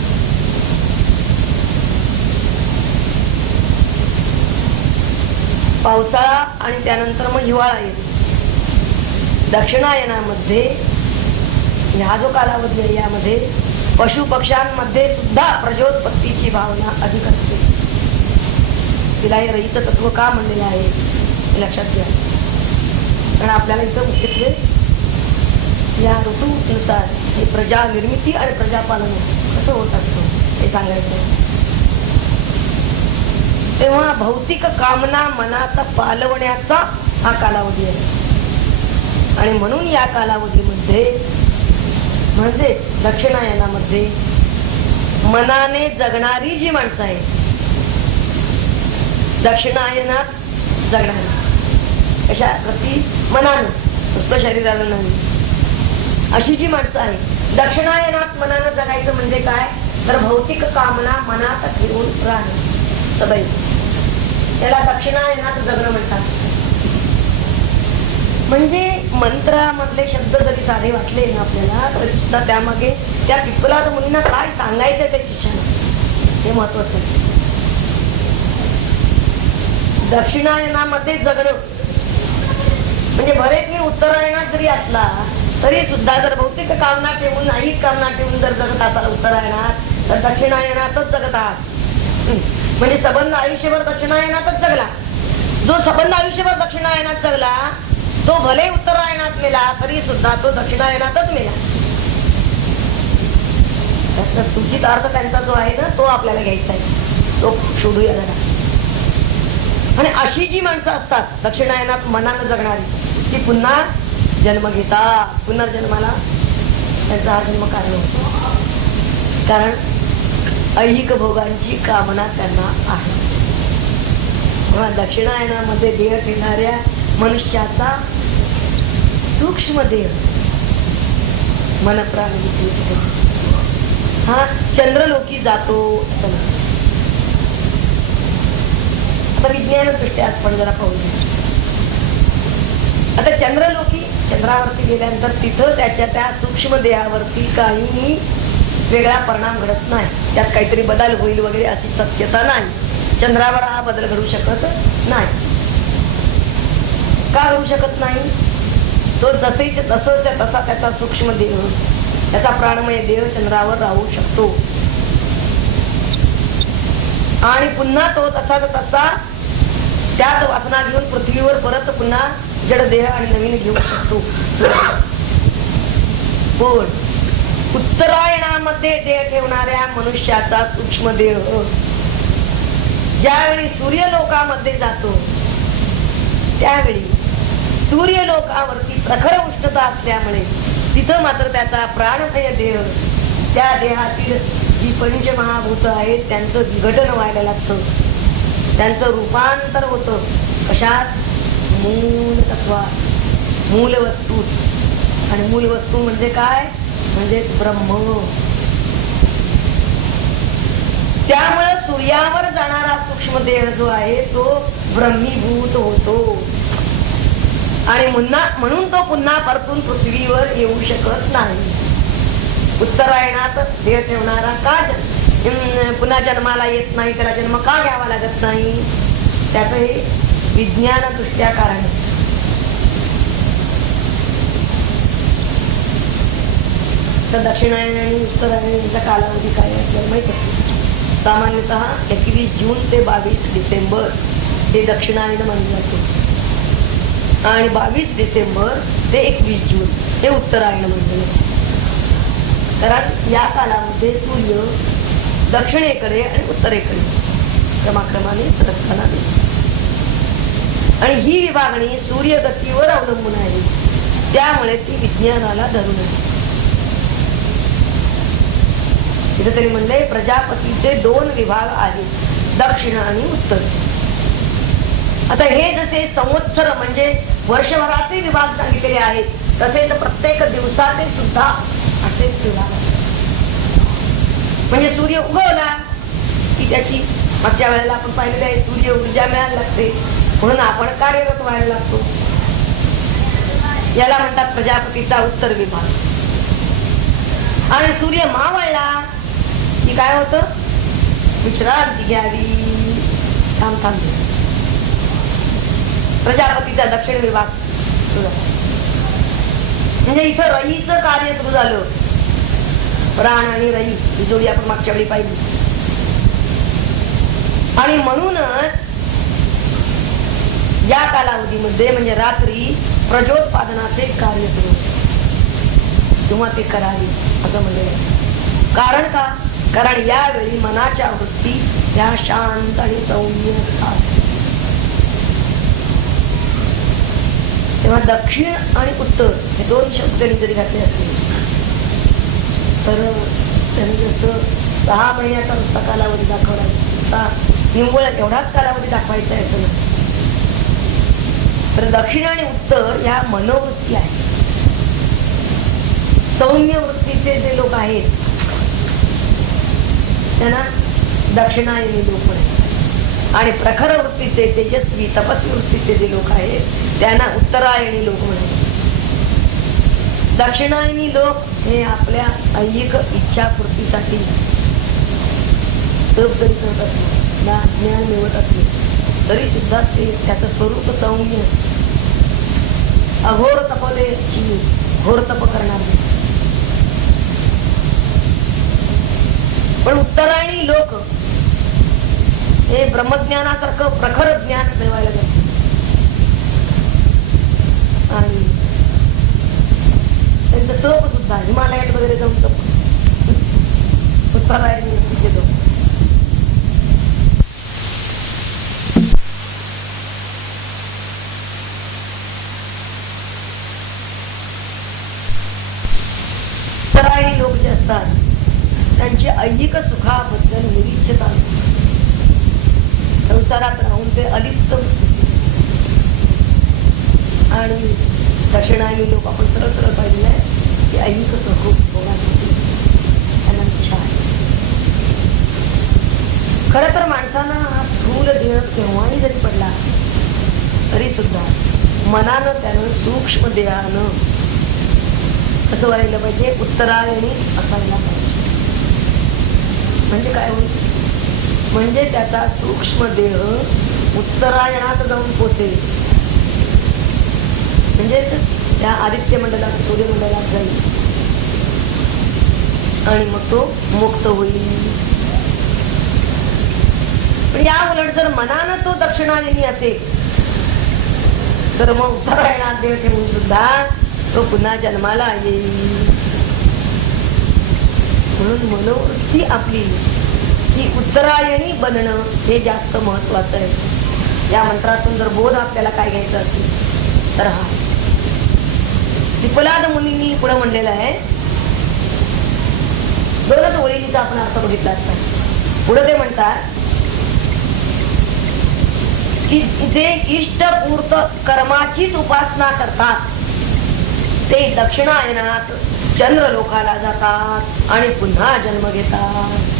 पावसाळा आणि त्यानंतर मग हिवाळा येतो. दक्षिणायनामध्ये हा जो कालावधी आहे यामध्ये पशु पक्ष्यांमध्ये सुद्धा प्रजोत्पत्तीची भावना अधिक असते. तिला हे रईचं तत्व का म्हणलेलं आहे हे लक्षात घ्या. कारण आपल्याला इथं मुख्यत्वे या ऋतूनुसार हे प्रजा निर्मिती आणि प्रजापालन कसं होत असतं हे सांगायचं. तेव्हा भौतिक कामना मनात पालवण्याचा हा कालावधी आहे आणि म्हणून या कालावधीमध्ये म्हणजे दक्षिणायनामध्ये मनाने जगणारी जी माणसं आहेत, दक्षिणायनात जगणारी अशा प्रति मनानं नुसतं शरीराला नाही अशी जी माणसं आहेत, दक्षिणायनात मनानं जगायचं म्हणजे काय तर भौतिक कामना मनात ठेवून राहणे सदैव. त्याला दक्षिणायनात जगणं म्हणतात. म्हणजे मंत्रामधले शब्द जरी साधे वाटले ना आपल्याला, तरी सुद्धा त्यामागे त्या पिपलाद मुनींना काय सांगायचं त्या शिष्याला हे महत्वाचं आहे. दक्षिणायनामध्ये जगणं म्हणजे बरेच उत्तरायणात जरी असला तरी सुद्धा जर भौतिक कामना ठेवून नाही कामना ठेवून जर जगत असाल उत्तरायणात, तर दक्षिणायनातच जगत आहात. म्हणजे सबंध आयुष्यभर दक्षिणायनातच जगला. जो सबंध आयुष्यभर दक्षिणायनात जगला तो भले उत्तरायणात मेला तरी सुद्धा तो दक्षिणायनातच मेला. त्याचा सूचित अर्थ त्यांचा जो आहे ना तो आपल्याला घ्यायचा आहे, तो शोधूया जरा. आणि अशी जी माणसं असतात दक्षिणायनात मनानं जगणारी, ती पुन्हा जन्म घेतात. पुनर्जन्माला त्यांचा हा जन्म कार्य होतो. कारण ऐहिक भोगांची कामना त्यांना आहे. दक्षिणायनामध्ये देह ठेवणाऱ्या मनुष्याचा सूक्ष्म देह मन प्राण हा चंद्रलोकी जातो असं म्हणतात. आता विज्ञान दृष्ट्या आपण जरा पाहूया. आता चंद्रलोकी चंद्रावरती गेल्यानंतर तिथं त्याच्या त्या सूक्ष्म देहावरती काहीही वेगळा परिणाम घडत नाही. त्यात काहीतरी बदल होईल वगैरे अशी शक्यता नाही. चंद्रावर हा बदल घडू शकत नाही. का घडू शकत नाही? तो जसेच तसंच तसा त्याचा सूक्ष्म देह, त्याचा प्राणमय देह चंद्रावर राहू शकतो. आणि पुन्हा तो तसाच तसा त्याच वासना घेऊन पृथ्वीवर परत पुन्हा जड देह आणि नवीन घेऊ शकतो. पण उत्तरायणामध्ये देह ठेवणाऱ्या मनुष्याचा सूक्ष्म देह ज्यावेळी सूर्यलोकामध्ये जातो त्यावेळी सूर्यलोकावरती प्रखर उष्णता असल्यामुळे तिथं मात्र त्याचा प्राणमय देह, त्या देहातील जी पंचमहाभूत आहेत त्यांचं विघटन व्हायला लागतं. त्यांचं रूपांतर होतं कशात? मूल तत्वात, मूल वस्तूत. आणि मूल वस्तू म्हणजे काय? म्हणजे ब्रह्म. त्यामुळे सूर्यावर जाणारा सूक्ष्म देह जो आहे तो ब्रह्मीभूत होतो. आणि म्हणून तो पुन्हा परतून पृथ्वीवर येऊ शकत नाही. उत्तरायणात देह ठेवणारा का पुन्हा जन्माला येत नाही, त्याला जन्म का घ्यावा लागत नाही? त्याचं हे विज्ञान दृष्ट्या कारण आहे. तर दक्षिणायन आणि उत्तरायणाचा कालावधी काय आहे आपल्याला माहित आहे. सामान्यतः 21 जून ते 22 डिसेंबर हे दक्षिणायन मानले जाते आणि 22 डिसेंबर ते 21 जून हे उत्तरायण मानले जाते. कारण या कालामध्ये सूर्य दक्षिणेकडे आणि उत्तरेकडे क्रमाक्रमाने सरकताना दिसतो. आणि ही विभागणी सूर्यगतीवर अवलंबून आहे. त्यामुळे ती विज्ञानाला धरून आहे. तिथे तरी म्हणले प्रजापतीचे 2 विभाग आहेत, दक्षिण आणि उत्तर. आता हे जसे संवत्सर म्हणजे वर्षभराचे विभाग सांगितलेले आहेत, तसेच प्रत्येक दिवसाचे सुद्धा असेच विभाग आहेत. म्हणजे सूर्य उगवला की त्याची मागच्या वेळेला आपण पाहिलेलं आहे सूर्य ऊर्जा मिळायला लागते, म्हणून आपण कार्यरत व्हायला लागतो. याला म्हणतात प्रजापतीचा उत्तर विभाग. आणि सूर्य मावळला की काय होतं? विश्रांती घ्यावी, थांब. प्रजापतीचा दक्षिण विभाग सुरू. म्हणजे इथं रईचं कार्य सुरू झालं. प्राण आणि रई ही जोडी आपण मागच्या वेळी पाहिली. आणि म्हणूनच या कालावधीमध्ये म्हणजे रात्री प्रजोत्पादनाचे कार्य सुरू किंवा ते करावे असं म्हणले. कारण का? कारण यावेळी मनाच्या वृत्ती या शांत आणि सौम्य असतात. तेव्हा दक्षिण आणि उत्तर हे 2 शब्द जरी घातले असले तर त्यांनी जसं 6 महिन्याचा नुसता कालावधी दाखवला, निव्वळ एवढाच कालावधी दाखवायचा आहे असं नाही. तर दक्षिण आणि उत्तर ह्या मनोवृत्ती आहेत. सौम्य वृत्तीचे जे लोक आहेत त्यांना दक्षिणायनी लोक म्हणतात आणि प्रखर वृत्तीचे तेजस्वी तपस्वी वृत्तीचे जे लोक आहेत त्यांना उत्तरायणी लोक म्हणतात. दक्षिणायनी लोक हे आपल्या ऐहिक इच्छापूर्तीसाठी तप जरी करत असले, ज्ञान मिळवत असले तरी सुद्धा ते त्याचं स्वरूप सौम्य, अघोर तपदेची घोर तप करणार नाही. पण उत्तरायणी लोक हे ब्रह्मज्ञानासारखं प्रखर ज्ञान मिळवायला जातात आणि त्यांचं तप सुद्धा हिमालयात वगैरे जाऊन तप उत्तरायणी तिथे जाऊन. उत्तरायणी लोक जे असतात त्यांची ऐहिक सुखाबद्दल निरीक्षता, संसारात राहून ते अलिप्त. आणि दक्षिणायनी लोक आपण सरळ सरळ पाहिलेलं आहे की ऐहिक सुख भोगासाठी त्यांना इच्छा आहे. खर तर माणसांना हा स्थूल देह केव्हाही जरी पडला तरी सुद्धा मनानं त्यानं सूक्ष्म देहानं कसं व्हायला पाहिजे, उत्तरायणी असायला पाहिजे. म्हणजे काय होईल, म्हणजे त्याचा सूक्ष्म देह उत्तरायणात जाऊन पोचेल. म्हणजे त्या आदित्य मंडलात सूर्यमंडलात जाईल आणि मग तो मुक्त होईल. पण या उलट जर मनानं तो दक्षिणायनी असेल तर मग उत्तरायणात देह ठेवून सुद्धा तो पुन्हा जन्माला येईल. म्हणून मनोवृत्ती आपली ही उत्तरायणी बनणं हे जास्त महत्वाचं आहे. या मंत्रातून जर बोध आपल्याला काय घ्यायचं असेल तर हा पिपलाद मुनींनी पुढे म्हणलेला आहे. दोनच ओळीचा आपण अर्थ बघितला असता. पुढे ते म्हणतात की जे इष्टपूर्त कर्माचीच उपासना करतात ते दक्षिणायनात चंद्रलोकाला जातात आणि पुन्हा जन्म घेतात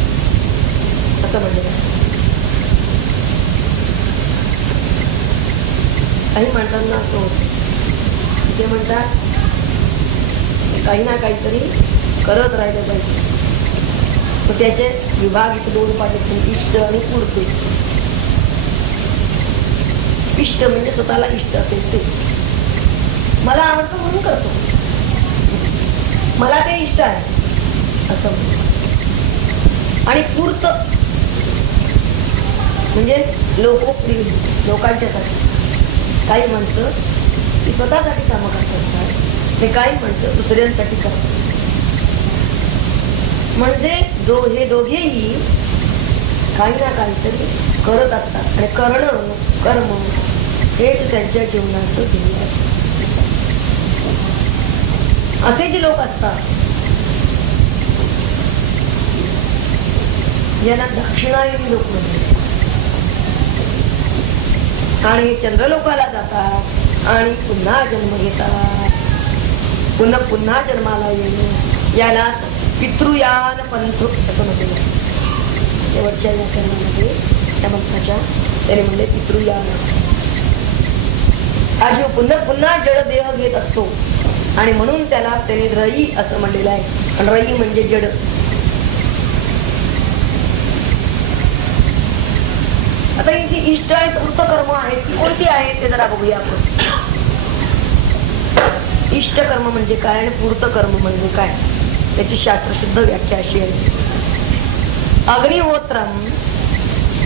असं म्हणलं. काही माणसांना असं होत, ते म्हणतात काही ना काहीतरी करत राहिलं पाहिजे. मग त्याचे विभाग इथे दोन पाहिजे, इष्ट आणि पूर्त. इष्ट म्हणजे स्वतःला इष्ट असेल ते, मला आवडतं म्हणून करतो, मला ते इष्ट आहे असं. आणि पूर्त म्हणजे लोकोप्रिय, लोकांच्यासाठी. काही माणसं ती स्वतःसाठी कामं करतात, ते काही माणसं दुसऱ्यांसाठी करतात. म्हणजे हे दोघेही काही ना काहीतरी करत असतात आणि करणं कर्म हेच त्यांच्या जीवनाचं ध्येय आहे. असे जे लोक असतात यांना दक्षिणायनी लोक म्हणतात. आणि चंद्रलोकाला जातात आणि पुन्हा जन्म घेतात, पुन्हा पुन्हा जन्माला येणे याला पितृयान पंथ असं म्हटलं. शेवटच्या व्याख्यानामध्ये त्या मंत्राच्या त्याने म्हणले पितृयान. आज पुन्हा पुन्हा जड देह घेत असतो आणि म्हणून त्याला त्याने रई असं म्हणलेलं आहे. आणि रई म्हणजे जड. आता ही जी इष्ट आणि पूर्त कर्म आहेत ती कोणती आहेत ते जरा बघूया आपण. इष्ट कर्म म्हणजे काय आणि पूर्त कर्म म्हणजे काय त्याची शास्त्रशुद्ध व्याख्या अशी आहे. अग्निहोत्रम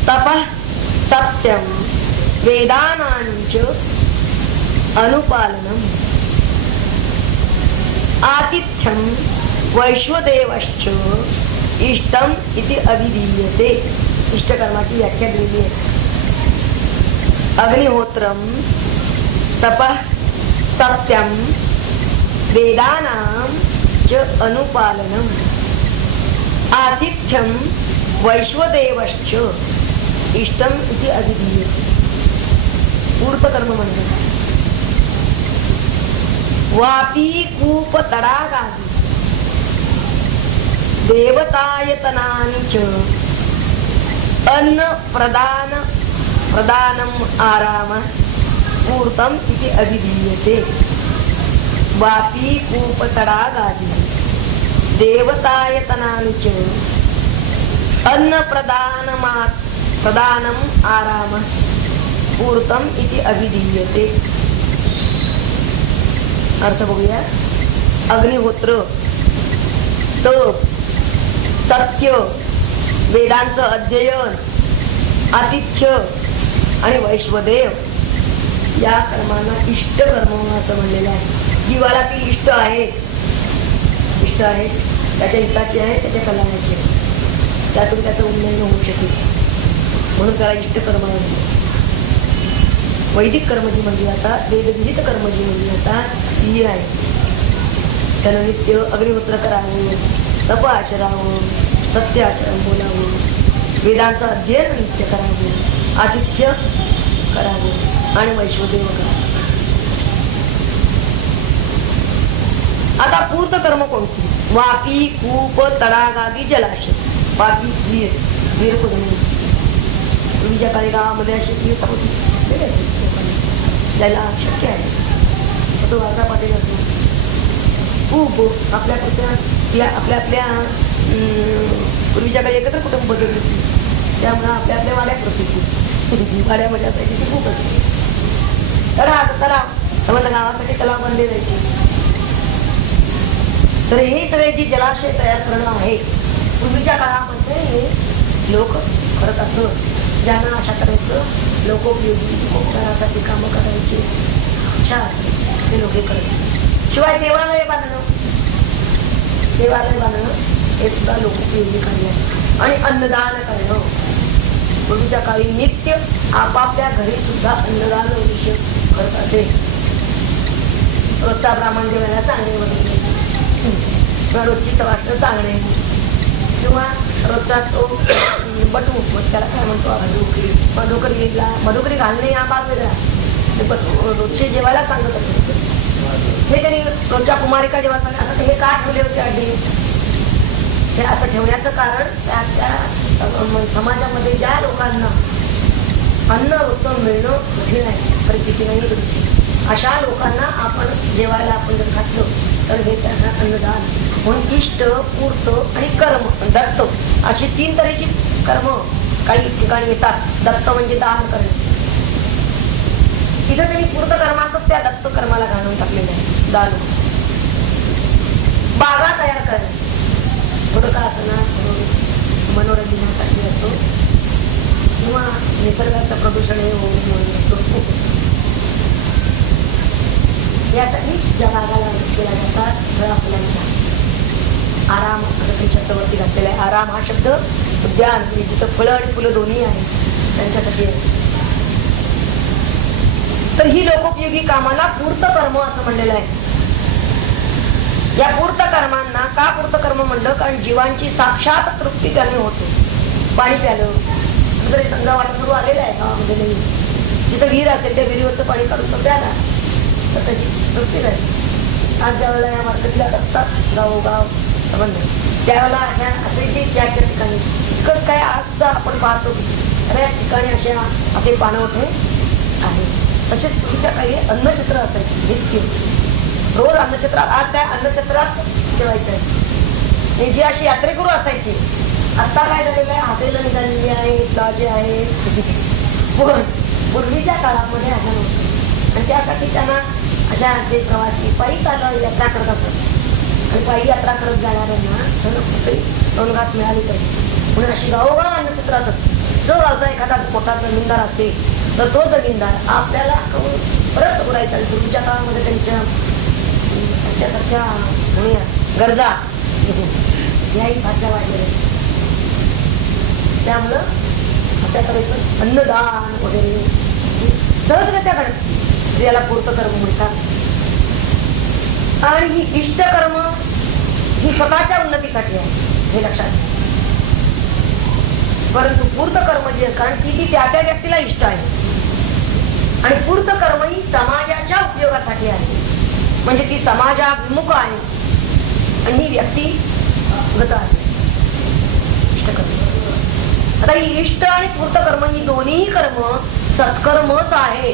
तपः सत्यम वेदानांच अनुपालनम आतिथ्यम वैश्वदेवश्च इष्टम इति अभिधीयते. इष्टकर्माची व्याख्या दिलेली आहे. अग्निहोत्रम तपः सत्यम वेदानां च अनुपालनम आतिथ्यम वैश्वदेवश्च इष्टम इति अभिधीयते. पूर्तकर्म म्हणजे वापी कूप तडागादी देवतायतनानि च अन्न प्रदान प्रदानम आराम पूर्तम इति अभिधीयते वापी कूपतडागादि देवतायतनानि च अन्न प्रदानम आराम पूर्तम इति अभिधीयते. अर्थ बघूया. अग्निहोत्र, तप, सत्य, वेदांचं अध्ययन, आतिथ्य आणि वैश्वदेव या कर्मांना इष्ट कर्म असं म्हणलेलं आहे. जीवाला ती इष्ट आहे, त्याच्या हिताची आहे, त्याच्या कल्याणाची आहे. त्यातून त्याचं उन्नयन होऊ शकेल म्हणून त्याला इष्ट कर्म आहे. वैदिक कर्म जी म्हणजे आता वेदविहित कर्म जी म्हणजे आता ती आहे. त्यानं नित्य अग्निहोत्र करावं, तप आचरावं, सत्य आचरण बोलावं, वेदांचं अध्ययन नित्य करावं, आतिथ्य करावं आणि वैश्वदेव करावं. आता पूर्त कर्म कोणती? वापी, कूप, तडागादी, जलाशय. वापी वीर कुदणे. तुमच्या काही गावामध्ये अशी वीर होती, त्याला शक्य आहे तो वारसा पाटील असतो. कूप आपल्या पूर्वीच्या काही एकत्र कुटुंब पद्धती होती, त्यामुळे आपल्या वाड्या प्रसिद्धी वाड्यामध्ये असायची ती खूप असते. तलाव गावासाठी तलाव बांधले जायचे. तर हे सगळे जी जलाशय तयार करणं आहे पूर्वीच्या काळामध्ये हे लोक करत असत. ज्यांना अशा करायचं लोकोपयोगी उपकारासाठी कामं करायचे अशा ते लोक करत. शिवाय देवालय बांधणं हे सुद्धा लोकोपयोगी कार्य आहे. आणि अन्नदान करणं. पूर्वीच्या काळी नित्य आपापल्या घरी सुद्धा अन्नदान विषय करत असे. रोजचा ब्राह्मण जेवायला चांगले वगैरे, रोजची सवाष्ट चांगले, किंवा रोजचा तो बटू, त्याला काय म्हणतो, मधुकरी घालणे हा भाग वेगळा. रोजचे जेवायला सांगत असते. हे त्यांनी रोजच्या कुमारिका जेव्हा असं हे का ठेवले होते अड्डी? हे असं ठेवण्याचं कारण त्या समाजामध्ये ज्या लोकांना अन्न रोजचं मिळणं कठीण आहे, परिस्थिती नाही, अशा लोकांना आपण जेवायला आपण जर घातलं तर हे त्यांना अन्नदान म्हणून इष्ट, पूर्त आणि कर्म दत्त अशी 3 तऱ्हेची कर्म काही ठिकाणी येतात. दत्त म्हणजे दान करणे. तिथं त्यांनी पूर्त कर्माचं त्या दत्त कर्माला घालून टाकलेलं आहे. दान. बागा तयार करणे थोडं का असणार मनोरंजनासाठी असतो किंवा निसर्गाचं प्रदूषण हे होऊ म्हणून यासाठी ज्या बागाला केला जातात आपल्याला आराम असं शब्दवरती घातलेला आहे. आराम हा शब्द उद्यान म्हणजे जिथं फळं आणि फुलं दोन्ही आहे त्यांच्यासाठी आहे. तर ही लोकोपयोगी कामाला पूर्त कर्म असं म्हणलेलं आहे. या पूर्त कर्मांना का पूर्त कर्म म्हणलं? कारण जीवांची साक्षात तृप्ती त्याने होते. पाणी प्यालं जरी समजा वाटा सुरू आलेला आहे गावामध्ये नाही, जिथं विहीर असेल त्या विहिरीवरचं पाणी काढून तो प्याला तर त्याची तृप्ती झाली. आज ज्यावेळेला या मार्केटला असतात गावोगाव संबंध त्यावेळेला अशा असे त्या ठिकाणी इतकंच काय आज आपण पाहतो अरे या ठिकाणी असे पाणवठे आहे. तसेच तुमच्या काही अन्नछत्र असायचे नित्य रोज अन्नछत्र. आज त्या अन्नछत्रात ठेवायचं आहे. हे जे अशी यात्रेकरू असायचे आता काय झालेलं आहे, हॉटेल निघालेली आहेत, लॉजे आहेत. पण पूर्वीच्या काळामध्ये असं नव्हतं आणि त्यासाठी त्यांना अशा जे प्रवासी पायी चालू यात्रा करत असतात आणि पायी यात्रा करत जाणाऱ्यांना कुठेही टोलघाट मिळाली पाहिजे म्हणून अशी गावोगाव अन्नछत्र असत. जो गावचा एखादा मोठा जमीनदार असेल तर तो जमीनदार आपल्याला परत उडायचा. पूर्वीच्या काळामध्ये त्यांच्यासारख्या गरजा याही भाज्या वाढलेल्या त्यामुळं अशा करायचं अन्नदान वगैरे सहजरित्या घडत याला पूर्त कर्म म्हणतात. आणि ही इष्ट कर्म ही स्वतःच्या उन्नतीसाठी आहे हे लक्षात. परंतु पूर्त कर्म जे कारण ती त्या त्या व्यक्तीला इष्ट आहे आणि पूर्त कर्म ही समाजाच्या उपयोगासाठी आहे म्हणजे ती समाजाभिमुख आहे आणि ही व्यक्तिगत आहे. इष्ट कर्म. आता ही इष्ट आणि पूर्त कर्म ही दोन्ही कर्म सत्कर्मच आहे.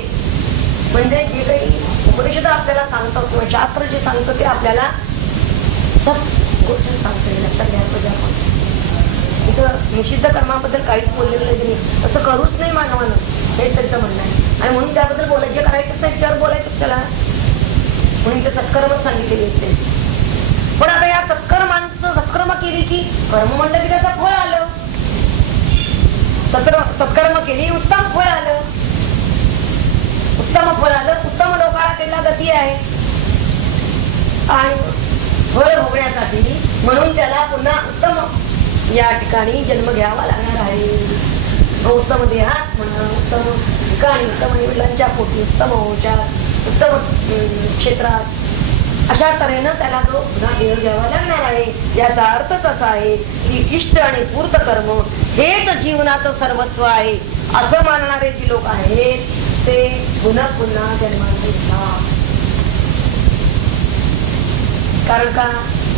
म्हणजे जे काही उपनिषद आपल्याला सांगतो किंवा शास्त्र जे सांगतं ते आपल्याला सब गोष्ट सांगतो. लक्षात घ्यायचं आपण इथं निषिद्ध कर्माबद्दल काहीच बोललेलं नाही, असं करूच नाही मानवानं, हेच त्यांचं म्हणणं आहे. आणि म्हणून त्याबद्दल बोलायचं, जे करायचं नाही त्याच्यावर बोलायचं त्याला, म्हणून ते सत्कर्मच सांगितलेले असते. पण आता या सत्कर्मांचं सत्कर्म केली की कर्म म्हणलं की त्याचं फळ आलं. सत्कर्म केली उत्तम फळ आलं, उत्तम फळ आलं, उत्तम लोकांना त्याला गती आहे. आणि फळ भोगण्यासाठी म्हणून त्याला पुन्हा उत्तम या ठिकाणी जन्म घ्यावा लागणार आहे. उत्तम देहात म्हणा, उत्तम ठिकाणी, उत्तम वडिलांच्या पोटी, उत्तम वंशात, उत्तम क्षेत्रात, अशा तऱ्हेनं त्याला तो पुन्हा देह घ्यावा लागणार आहे. याचा अर्थच असा आहे की इष्ट आणि पूर्त कर्म हेच जीवनाचं सर्वस्व आहे असं मानणारे जी लोक आहेत ते पुन्हा पुन्हा जन्माला येतात.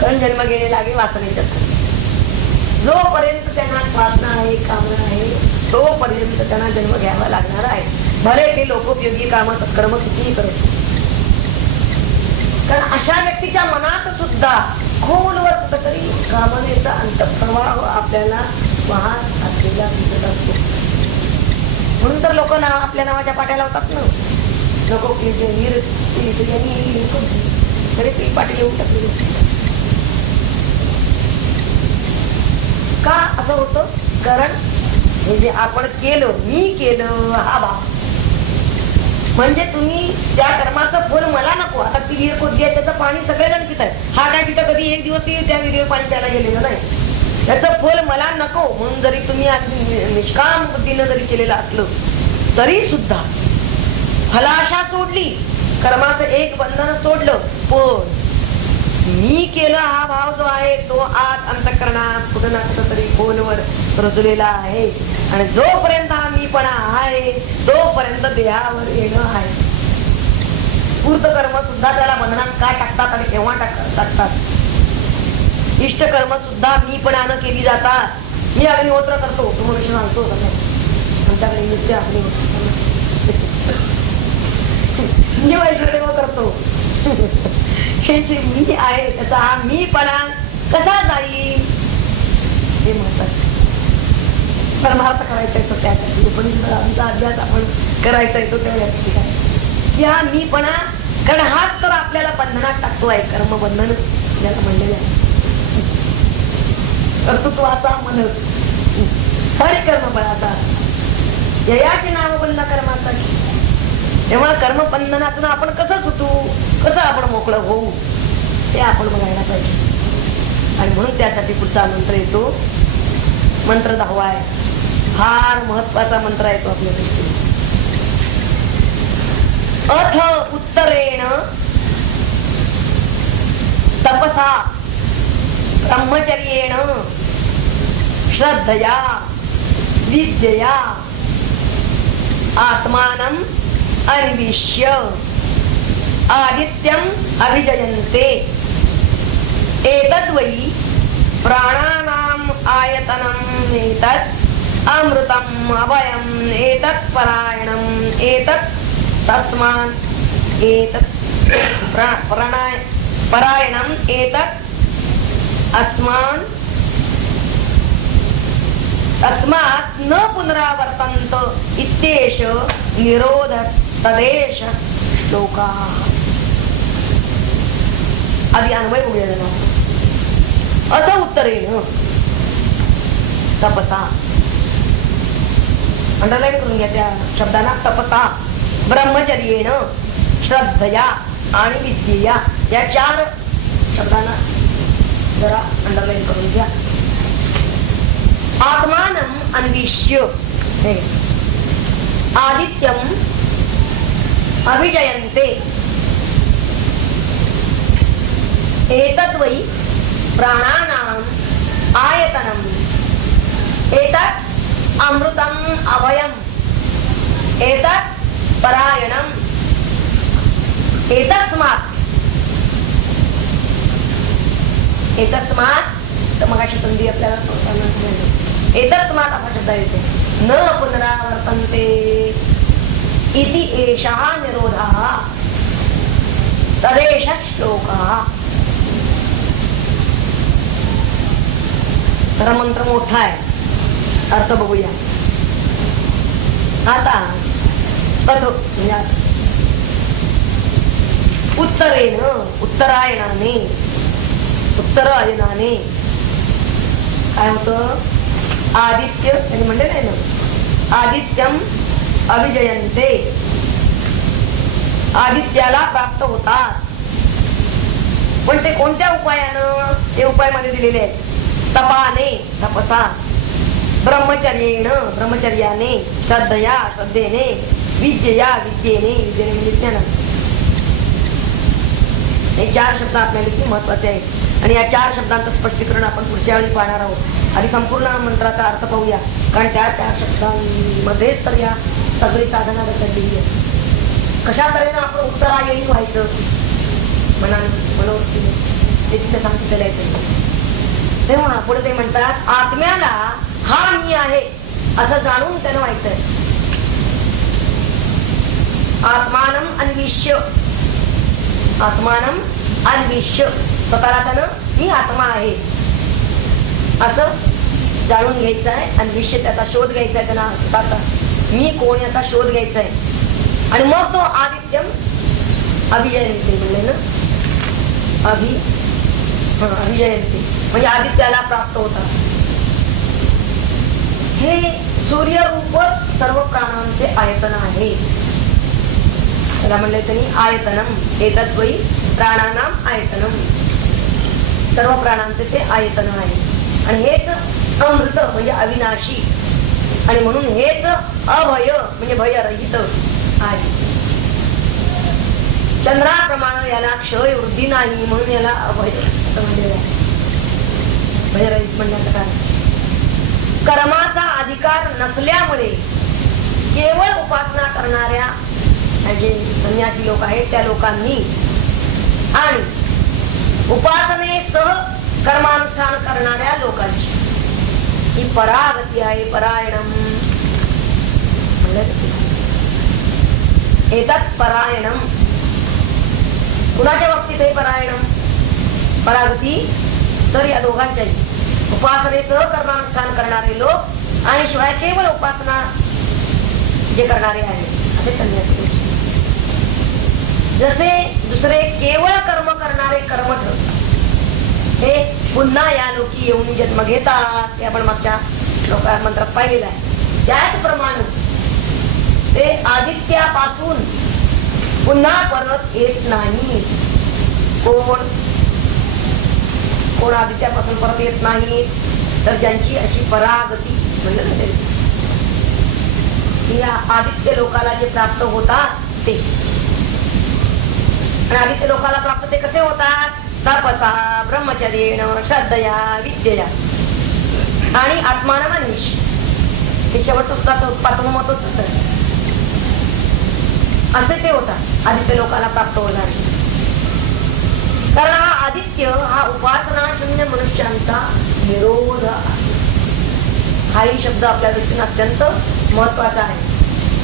कारण जन्म घेणे लागे वासनेच्या. जोपर्यंत त्यांना प्रार्थना आहे, कामना आहे, तोपर्यंत त्यांना जन्म घ्यावा लागणार आहे. भले ते लोकोपयोगी काम कर्म कितीही करत. कारण अशा व्यक्तीच्या मनात सुद्धा खोलवर कुठेतरी कामनेचा अंतःप्रवाह आपल्याला वाहत असलेला दिसत असतो. म्हणून तर लोक आपल्या नावाच्या पाट्या लावतात ना. नको तरी ती पाठी येऊन टाकली. का असं होतं? कारण हे जे आपण केलं, मी केलं हा भाव, म्हणजे तुम्ही त्या कर्माचं फळ मला नको. आता ती विहीर खोदली आहे, त्याचं पाणी सगळेजण पित आहे. हा काय तिथं कधी एक दिवस त्या विहिरीवर पाणी प्यायला गेलेलं नाही. त्याचं फळ मला नको म्हणून जरी तुम्ही निष्काम बुद्धीनं जरी केलेलं असलं तरी सुद्धा फलाशा सोडली, कर्माचं एक बंधन सोडलं, पण मी केलं हा भाव जो आहे तो आत अंतःकरणात कुठं ना कुठं तरी खोलवर रुजलेला आहे. आणि जोपर्यंत हा मीपणा आहे तोपर्यंत देहावर येणं आहे. पूर्त कर्म सुद्धा त्याला बंधनात का टाकतात आणि केव्हा टाकतात? इष्ट कर्म सुद्धा मीपणानं केली जातात. मी अग्निहोत्र करतो, तो मनुष्य सांगतो आमच्याकडे नित्य अग्निहोत्र, मी वैष्णव करतो. हे जे मी आहे त्याचा हा मीपणा कसा जाईल हे महत्वाचं. परमार्थ करायचा येतो त्यासाठी उपनिषदांचा अभ्यास आपण करायचा येतो त्यासाठी या मीपणा. कारण हाच तर आपल्याला बंधनात टाकतो आहे. कर्मबंधन ज्याला म्हणलेलं आहे, कर्तृत्वाचा मन हरिकर्मबळाचा ययाची नामबंध कर्मासाठी. तेव्हा कर्मबंधनातून आपण कसं सुटू, कसं आपण मोकळं होऊ ते आपण बघायला पाहिजे. आणि म्हणून त्यासाठी पुढचा मंत्र येतो, मंत्र 10 आहे. फार महत्वाचा मंत्र आहे तो आपल्याकडे. अथ उत्तरेण तपसा ब्रह्मचर्येण श्रद्धया विद्यया आत्मानं अन्विष्य आदित्यम अभिजयन्ते. एतद्वै प्राणानाम आयतनम एतत् अमृतम अभयम एतत् परायणम एतत् तस्मात् एतत् परायणम एतत् अस्मान् तस्मात् न पुनरावर्तन्त इत्येष निरोध तदेश श्लोकाः. आधी अन्वय बघूया जरा. अथ उत्तरेण तपसा, अंडरलाईन करून घ्या त्या शब्दांना. तपसा, ब्रह्मचर्येण, श्रद्धया आणि विद्येया या 4 शब्दांना जरा अंडरलाईन करून घ्या. आत्मानं अन्विष्य आदित्यम अभिजयन्ते. एतद्वै प्राणानाम आयतनम एतत् अमृतम अभयम एतत् परायणम एतस्मात्. एतस्मात् तर मगाशी संधी आपल्याला एतस्मात् असा शब्द येतो. न पुनरावर्तन्ते इति एषः निरोधः तदेष श्लोकः. तर मंत्र मोठा आहे, अर्थ बघूया आता. उत्तरायणाने काय होत, आदित्य त्यांनी म्हणले नाही ना, आदित्यम अभिजयंते, आदित्याला प्राप्त होतात. पण ते कोणत्या उपायानं, ते उपाय मध्ये दिलेले आहेत. तपाने, तपसा, ब्रह्मचर्याने, श्रद्धेने, विद्येने म्हणजे ज्ञानाने. हे 4 शब्द आपल्याला किती महत्वाचे आहेत. आणि या 4 शब्दांचं स्पष्टीकरण आपण पुढच्या वेळी पाहणार आहोत. आधी संपूर्ण मंत्राचा अर्थ पाहूया, कारण त्या 4 शब्दांमध्येच तर या सगळी साधना रचलेली आहे. कशा तऱ्हेनं आपण उत्तरायणी व्हायचं मनोवृत्तीने, ते तिथे सांगितलेलं आहे. तेव्हा पुढे ते म्हणतात, आत्म्याला हा मी आहे असं जाणून त्यानं व्हायचंय. आत्मानम अन्विष्य, स्वतःला त्यानं मी आत्मा आहे असं जाणून घ्यायचं आहे. अन्विष्य, त्याचा शोध घ्यायचा आहे, त्यांना स्वतःचा मी कोण याचा शोध घ्यायचा आहे. आणि मग तो आदित्यम अभिजयंती म्हणले ना, अभिजयंती म्हणजे आदित्याला प्राप्त होतात. हे सूर्यरूप सर्व प्राणांचे आयतन आहे. त्याला म्हणले त्यांनी आयतनम, एतद्वै प्राणानाम आयतनम, सर्व प्राणांचे ते आयतन आहे. आणि हेच अमृत म्हणजे अविनाशी, आणि म्हणून हेच अभय म्हणजे भयरहित आहे. चंद्राप्रमाणे याला क्षय वृद्धी नाही, म्हणून याला अभय असं म्हणलेलं आहे. भयरहित म्हणण्याचं कारण कर्माचा अधिकार नसल्यामुळे केवळ उपासना करणाऱ्या जे संन्यासी लोक आहेत त्या लोकांनी आणि उपासनेसह कर्मानुष्ठान करणाऱ्या लोकांची ही परागती आहे. परायणम एतत् परायणम. कुणाच्या बाबतीत हे परायणम परागती, तर या दोघांच्याही उपासनेसह कर्मानुष्ठान करणारे लोक आणि शिवाय केवळ उपासना जे करणारे आहेत असे संन्यासी. जसे दुसरे केवळ कर्म करणारे कर्मठ हे पुन्हा या लोकी येऊन जन्म घेतात, हे आपण मागच्या श्लोकात मंत्रात पाहिलेलं आहे. त्याचप्रमाणे ते आदित्यापासून पुन्हा परत येत नाही. कोण आदित्यापासून परत येत नाही, तर ज्यांची अशी परागती म्हणजे या आदित्य लोकाला जे प्राप्त होतात ते. आणि आदित्य लोकाला प्राप्त ते कसे होतात, तपसा, ब्रह्मचर्येण, श्रद्धया, विद्येया आणि आत्मानं अन्विष्य. हे शेवटचं सुद्धा पाचवं मत होतं, असे ते होतात आदित्य लोकाला प्राप्त होणार. कारण हा आदित्य हा उपासना शून्य मनुष्यांचा निरोध आहे. हाही शब्द आपल्या दृष्टीने अत्यंत महत्वाचा आहे.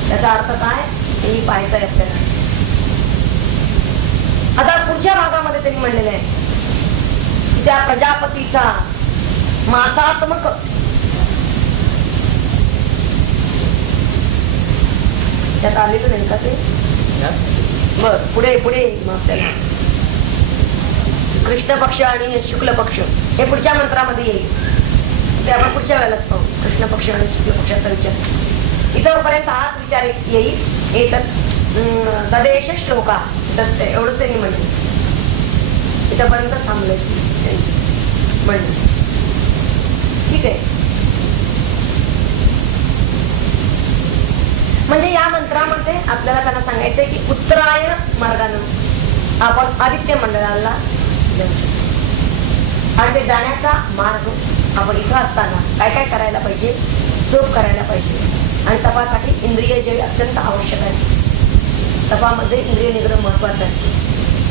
त्याचा अर्थ काय हेही पाहायचं आहे आपल्याला. आता पुढच्या भागामध्ये त्यांनी म्हणलेलं आहे की त्या प्रजापतीचा मासात्मक त्यात आलेलं नाही का ते. बर पुढे मग त्याला कृष्ण पक्ष आणि शुक्ल पक्ष हे पुढच्या मंत्रामध्ये येईल. ते आपण पुढच्या वेळेलाच पाहू. कृष्ण पक्ष आणि शुक्ल पक्षाचा विचार इथपर्यंत हाच विचार येईल. एकच तदेश श्लोका एवढंच त्यांनी म्हणले. इथपर्यंत थांबलं म्हणलं. ठीक आहे. म्हणजे या मंत्रामध्ये आपल्याला त्यांना सांगायचंय की उत्तरायण मार्गाने आपण आदित्य मंडळाला आणि ते जाण्याचा मार्ग आपण इथं असताना काय काय करायला पाहिजे, जप करायला पाहिजे. आणि तपासाठी इंद्रिय जे अत्यंत आवश्यक आहे. तपामध्ये इंद्रिय निग्रह महत्वाचा आहे.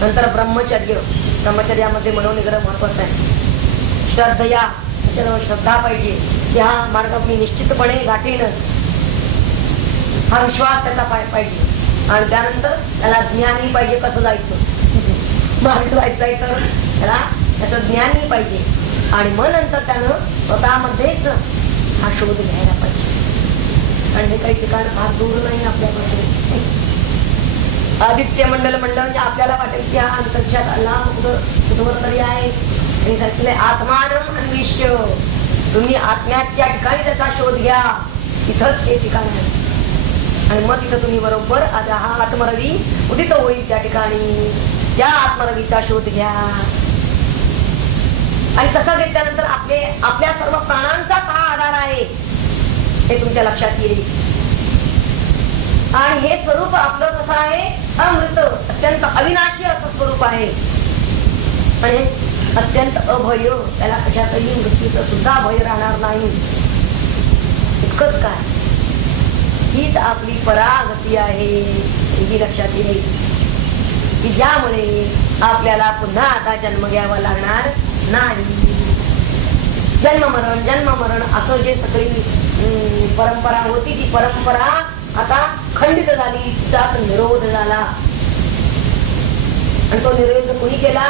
नंतर ब्रह्मचर्यामध्ये मनोनिग्रह महत्वाचा आहे. श्रद्धया त्याच्याजवळ श्रद्धा पाहिजे की हा मार्ग मी निश्चितपणे गाठीनच. हा विश्वास त्याचा पाहिजे. आणि त्यानंतर त्याला ज्ञानही पाहिजे कसं जायचं, मार्ग जायचं त्याला त्याचं ज्ञानही पाहिजे. आणि मग नंतर त्यानं स्वतःमध्येच हा शोध घ्यायला पाहिजे. आणि हे काही ठिकाण फार दूर नाही आपल्याकडे. आदित्य मंडल म्हणलं म्हणजे आपल्याला वाटेल की हा अंतर्क्षात आला कुठवर तरी आहे. आणि सांगितले आत्मानम अन्विष्य, तुम्ही आत्म्याच्या ठिकाणी त्याचा शोध घ्या, तिथंच हे ठिकाण आहे. आणि मग तिथं तुम्ही बरोबर आता हा आत्मरवी उदित होईल त्या ठिकाणी. त्या आत्मरवीचा शोध घ्या. आणि तसं घेतल्यानंतर आपल्या सर्व प्राणांचा हा आधार आहे हे तुमच्या लक्षात येईल. आणि हे स्वरूप आपलं कसं आहे, अमृत, अत्यंत अविनाशी असं स्वरूप आहे. आणि अत्यंत अभय, त्याला कशातही मृत्यूचं सुद्धा भय राहणार नाही. इतकंच काय, हीच आपली परागती आहे ही लक्षात येईल, की ज्यामुळे आपल्याला पुन्हा आता जन्म घ्यावा लागणार नाही. जन्म मरण असं जे सगळी परंपरा होती, ती परंपरा आता खंडित झाली, तिचा निरोध झाला. आणि तो निरोध कुणी केला,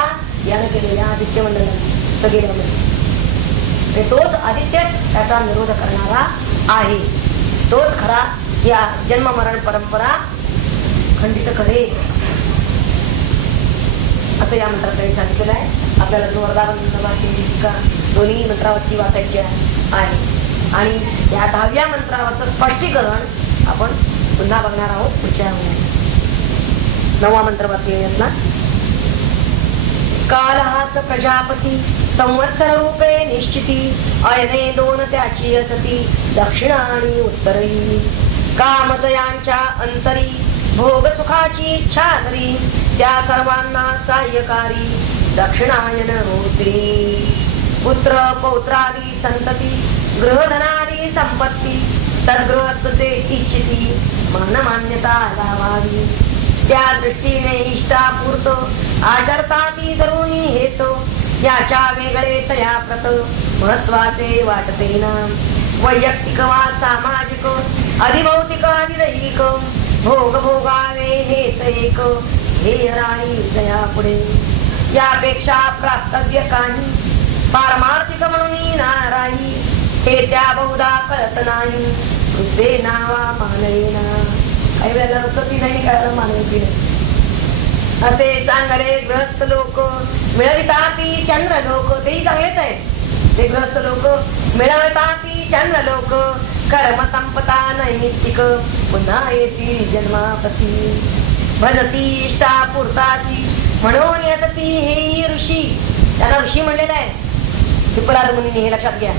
यानं केलेल्या आदित्य मंडळाने सगळ्यामध्ये. तोच आदित्य त्याचा निरोध करणारा आहे. तोच खरा या जन्म मरण परंपरा खंडित करेल असं या मंत्रात सांगितलेलं आहे. आपल्याला जोरदार दोन्ही मंत्रावरची वाचायची आहे. आणि या 10व्या मंत्रावरचं स्पष्टीकरण आपण पुन्हा बघणार आहोत पुढच्या 9वा मंत्र वाचूया. काल हाच प्रजापती संवत्सर रूपे निश्चिती, अयने 2 त्याची असती दक्षिणा आणि उत्तरही. कामदयांच्या अंतरी भोग सुखाची इच्छा धरी, त्या सर्वांना सहाय्यकारी दक्षिणायन होत्री. पुत्र पौत्रादी संतती गृहधनादी संपत्ती, सद्गृहत्वे इच्छिती मानमान्यता लावावी. त्या दृष्टीने इष्टापूर्त आचरताती धरून हेतो, याच्या वेगळे तया प्रत महत्वाचे वाटते ना. वैयक्तिक वा सामाजिक अधिभौतिक अधिदैहिक भोग भोगावे हेच एक ध्येय राही दया पुढे. यापेक्षा प्राप्तव्य काही पारमार्थिक म्हणून नाराही, हे त्या बहुधा कळत नाही वृद्धे नावा मानवेना. काही वेळेला ती नाही कळलं मानवायची असे चांगले ग्रस्त लोक मिळविताती चंद्र लोक. तेही चांगलेच आहेत ते ग्रस्त लोक, मिळवताती चंद्र लोक. कर्म संपता नैमित्तिक पुन्हा येती जन्मापती. भजती इष्टा पुरताती म्हणून येतती हे ऋषी. त्यांना ऋषी म्हणलेलं आहे पिपलाद मुनींनी, हे लक्षात घ्या.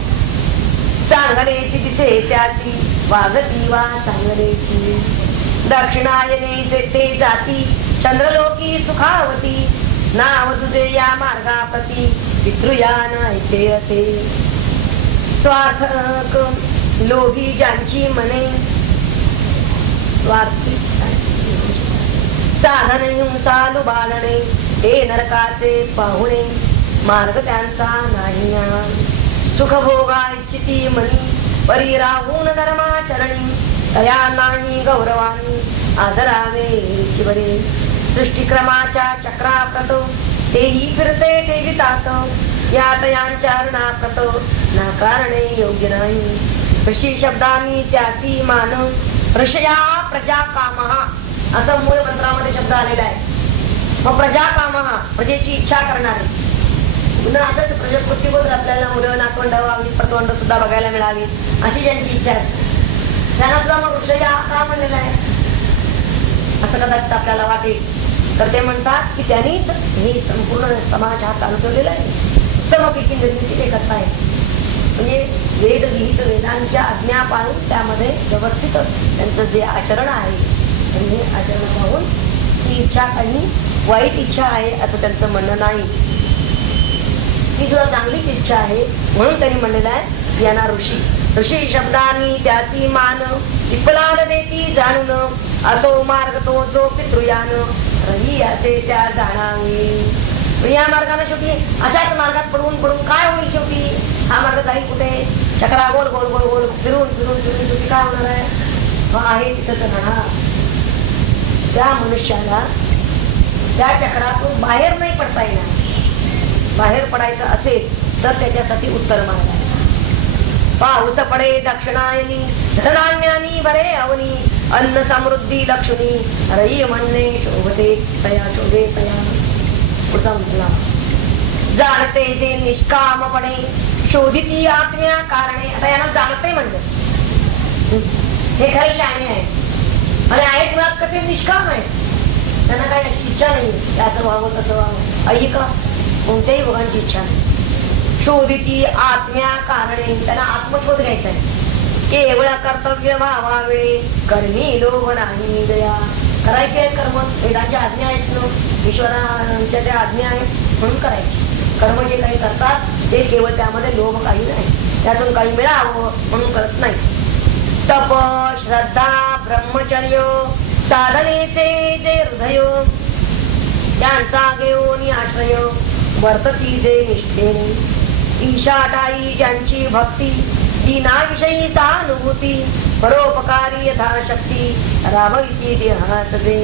चांगलेची तिथे त्याची वागती वा चांगलेची. दक्षिणायने ते जाती चंद्रलोकी सुखावती. नाव तुझे या मार्गाप्रती पितृयान ऐके असे. स्वार्थक लोभी ज्यांची मने, स्वार्थी साधन हिंसा लुबाडणे, हे नरकाचे पाहुणे मार्ग त्यांचा नाही. सुखभोगा इच्छिती मनी परी राहून धर्माचरणी, तया नाही गौरवानी आदरावे चिवरे. सृष्टिक्रमाच्या चक्राप्रत तेही फिरते ते जितात, या तयांच्या ऋणाप्रत नाकारणे योग्य नाही. ऋषी शब्दांनी त्याची मान ऋषया प्रजा कामहा असं मूळ मंत्रामध्ये शब्द आलेला आहे. मग प्रजा कामहा प्रजेची इच्छा करणारे. पुन्हा असंच प्रजापतीबद्दल आपल्याला मुलं नातवंड व्हावी, पतवंड सुद्धा बघायला मिळावी अशी ज्यांची इच्छा आहे त्यांना सुद्धा मग ऋषया का म्हणलेला आहे असं कदाचित आपल्याला वाटेल. तर ते म्हणतात की त्यांनीच हे संपूर्ण समाज हा चालू ठेवलेला आहे. उत्तमपैकी निर्मिती ते करतायत. म्हणजे वेद विहित वेदांच्या आज्ञा पाळून त्यामध्ये व्यवस्थित त्यांचं जे आचरण आहे, हे आचरण पाहून ती इच्छा काही वाईट इच्छा आहे असं त्यांचं म्हणणं नाही. ती सुद्धा चांगलीच इच्छा आहे म्हणून त्यांनी म्हणलेलं आहे यांना ऋषी. ऋषी शब्दांनी त्याची मान पिपलाद देती जाणून, असो मार्ग तो जो पितृयान रही असे त्या जाणावे. या मार्गाने शेवटी अशाच मार्गात पडून पडून काय होईल शेवटी? हा मार्ग जाईल कुठे? चक्रा गोल गोल गोल गोल फिरून फिरून फिरून शेवटी काय होणार आहे? आहे तिथंच राहणार. त्या मनुष्याला त्या चक्रातून बाहेर नाही पडता येणार. बाहेर पडायचं असेल तर त्याच्यासाठी उत्तर मार्ग आहे. पाऊस पडे दक्षिणायनी धनधान्यानी बरे अवनी अन्न समृद्धी लक्ष्मी रई म्हणणे शोभते तया शोभे तया. पुढचा म्हटला जाणते जे निष्कामपणे शोधिती आत्म्या कारणे. आता यांना जाणते म्हणलं हे खरे शाणे आहे आणि आहेत मुळात कसे निष्काम आहे. त्यांना काही इच्छा नाही त्याचं व्हावं तसं व्हावं. ऐका कोणत्याही भोगांची इच्छा नाही. शोधिती आत्म्या कारणे त्यांना आत्मशोध घ्यायचा आहे. केवळ कर्तव्य भावावेळी कर्मी लोभ नाही दया. करायचे आहे कर्म वेदांच्या आज्ञा आहेत ना ईश्वरांच्या त्या आज्ञा आहेत म्हणून करायचे. कर्म जे काही करतात ते केवळ त्यामध्ये लोभ काही नाही. त्यातून काही मिळावं म्हणून करत नाही. तप श्रद्धा ब्रह्मचर्य साधनेचे जे हृदय त्यांचा घेऊन आश्रय वर्तती जे निष्ठेने. ईशाटाई ज्यांची भक्ती दीनाविषयी सहानुभूती परोपकारी यथाशक्ती राबविती देहात दे.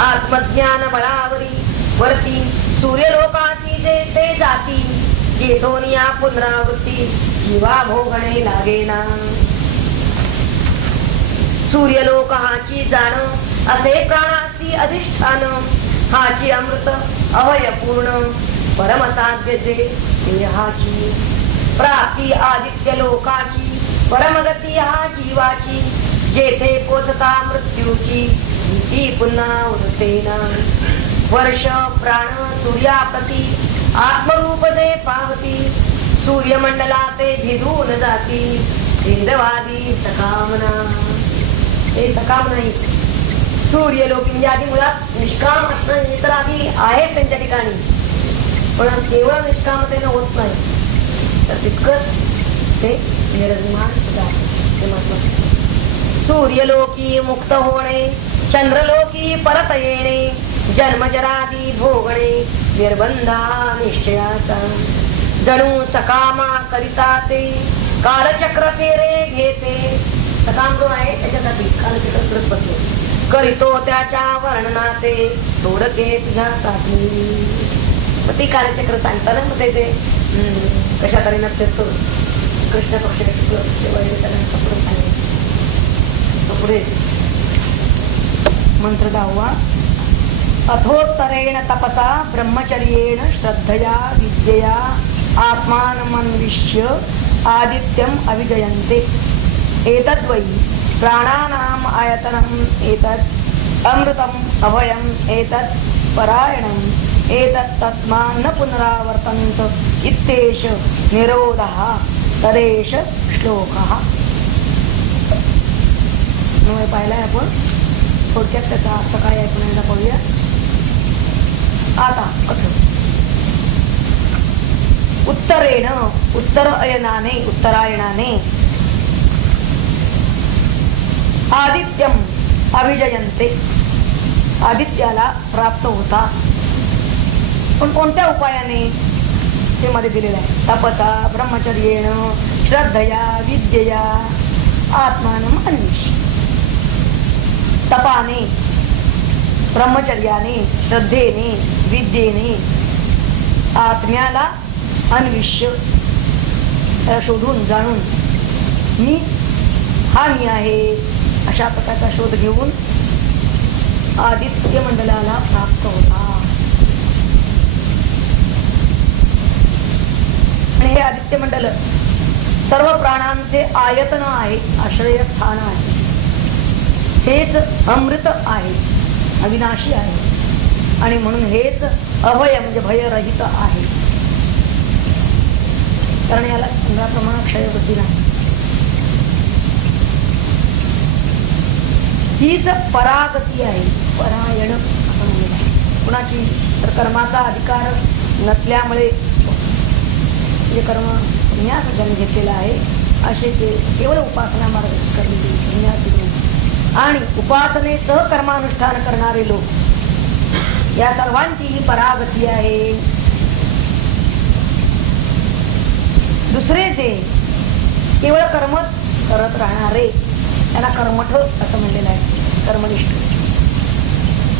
आत्मज्ञान बळावरी वरती सूर्यलोकाची जे ते जाती येतोनिया पुनरावृत्ती जीवा भोगणे लागेना. सूर्यलोक हाची जाण असे प्राणाची अधिष्ठान हाची अमृत अभय पूर्ण परमसाध्य जे देहाची प्राप्ती आदित्य लोकाची परमगती हा जीवाची जेथे पोचता मृत्यूची भीती पुन्हा उरतेना. वर्ष प्राण सूर्याप्रती आत्मरूप जे पावती सूर्यमंडलाते भिजून जाती भेदवादी सकामना. हे सकाम नाही. सूर्यलोकी म्हणजे आधी मुळात निष्काम असणं हे तर आधी आहे त्यांच्या ठिकाणी पण केवळ निष्कामतेनं होत नाही तर तितकंच ते निर्विमान सुद्धा ते महत्वाचं. सूर्यलोकी मुक्त होणे चंद्रलोकी परत येणे जन्मजरादी भोगणे निर्बंधा निश्चयाचा. जणू सकामा करिता ते कालचक्र फेरे घेते. सकाम जो आहे त्याच्यासाठी कालचक्र करत बसले करीतो त्याच्या वर्णनाचे थोडके तुझ्यासाठी. मग ती कालचक्र सांगताना मग ते कशा तऱ्हेनं फिरतो कृष्ण पक्ष पुढे मंत्र 10वा. अथोत्तरेण तपसा ब्रह्मचर्येण श्रद्धया विद्यया आत्मानमन्विष्य आदित्यम अविजयन्ते. एतद्वै प्राणानाम आयतनम एतत् अमृतम अभयम एतत् परायणम एतत् तस्मान् न पुनरावर्तन्त इत्येष निरोधः तदेष श्लोकः. पाहिलाय आपण थोडक्यात त्याचा अर्थ काय आहे पुन्हा पाहूया. आता कथन उत्तरेण उत्तरायणाने आदित्यम अभिजयन्ते आदित्याला प्राप्त होता. पण कोणत्या उपायाने ते मध्ये दिलेलं आहे. तपसा ब्रह्मचर्येण श्रद्धया विद्यया आत्मानं अन्विष्य. तपाने ब्रह्मचर्याने श्रद्धेने विद्येने आत्म्याला अन्विष्य शोधून जाणून मी आहे अशा प्रकारचा शोध घेऊन आदित्य मंडलाला प्राप्त होता. आणि हे आदित्य मंडल सर्व प्राणांचे आयतन आहे आश्रयस्थान आहे. हेच अमृत आहे अविनाशी आहे आणि म्हणून हेच अभय म्हणजे भयरहित आहे. कारण याला चंद्राप्रमाणे क्षयवृत्ती नाही. हीच परागती आहे. परायण असं म्हणलं आहे. कुणाची तर कर्माचा अधिकार नसल्यामुळे जे कर्म संन्यास ज्यांनी घेतलेला आहे असे ते केवळ उपासना मार्ग करणे संन्यास आणि उपासनेसह कर्मानुष्ठान करणारे लोक या सर्वांची ही परागती आहे. दुसरे जे केवळ कर्मच करत राहणारे त्याला कर्मठ असं म्हणलेलं आहे, कर्मनिष्ठ.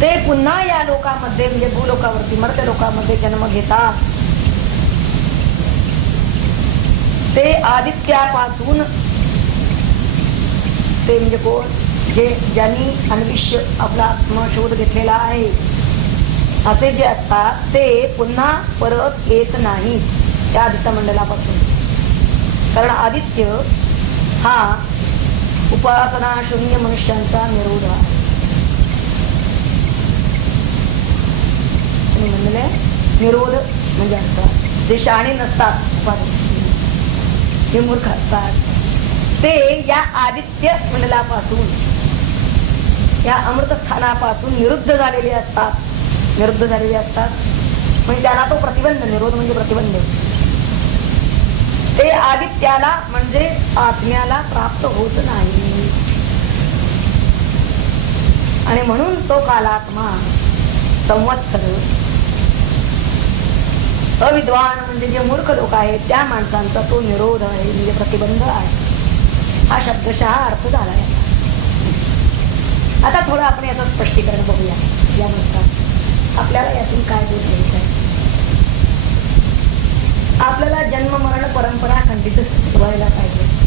ते पुन्हा या लोकामध्ये म्हणजे भूलोकावरती मर्त्य लोकामध्ये जन्म घेतात. ते आदित्यापासून, ते म्हणजे कोण, जे ज्यांनी अन्विष्य आपला आत्मशोध घेतलेला आहे असे जे असतात ते पुन्हा परत येत नाही त्या आदित्य मंडलापासून. कारण आदित्य हा उपासना शून्य मनुष्यांचा निरोध आहे. म्हणले निरोध म्हणजे असतात जे शहाणे नसतात, जे मूर्ख असतात, ते या आदित्य मंडलापासून, या अमृतस्थानापासून निरुद्ध झालेले असतात. निरुद्ध झालेले असतात म्हणजे त्यांना तो प्रतिबंध, निरोध म्हणजे प्रतिबंध. ते आदित्याला म्हणजे आत्म्याला प्राप्त होत नाही. आणि म्हणून तो कालात्मा संवत्सर, अविद्वान म्हणजे जे मूर्ख लोक आहेत त्या माणसांचा तो निरोध आहे, म्हणजे प्रतिबंध आहे. हा शब्दशः अर्थ झाला आहे. आता थोडं आपण याचं स्पष्टीकरण बघूया. यानुसार आपल्याला यातून काय बोध घ्यायचं आहे. आपल्याला जन्म मरण परंपरा खंडित व्हायला पाहिजे.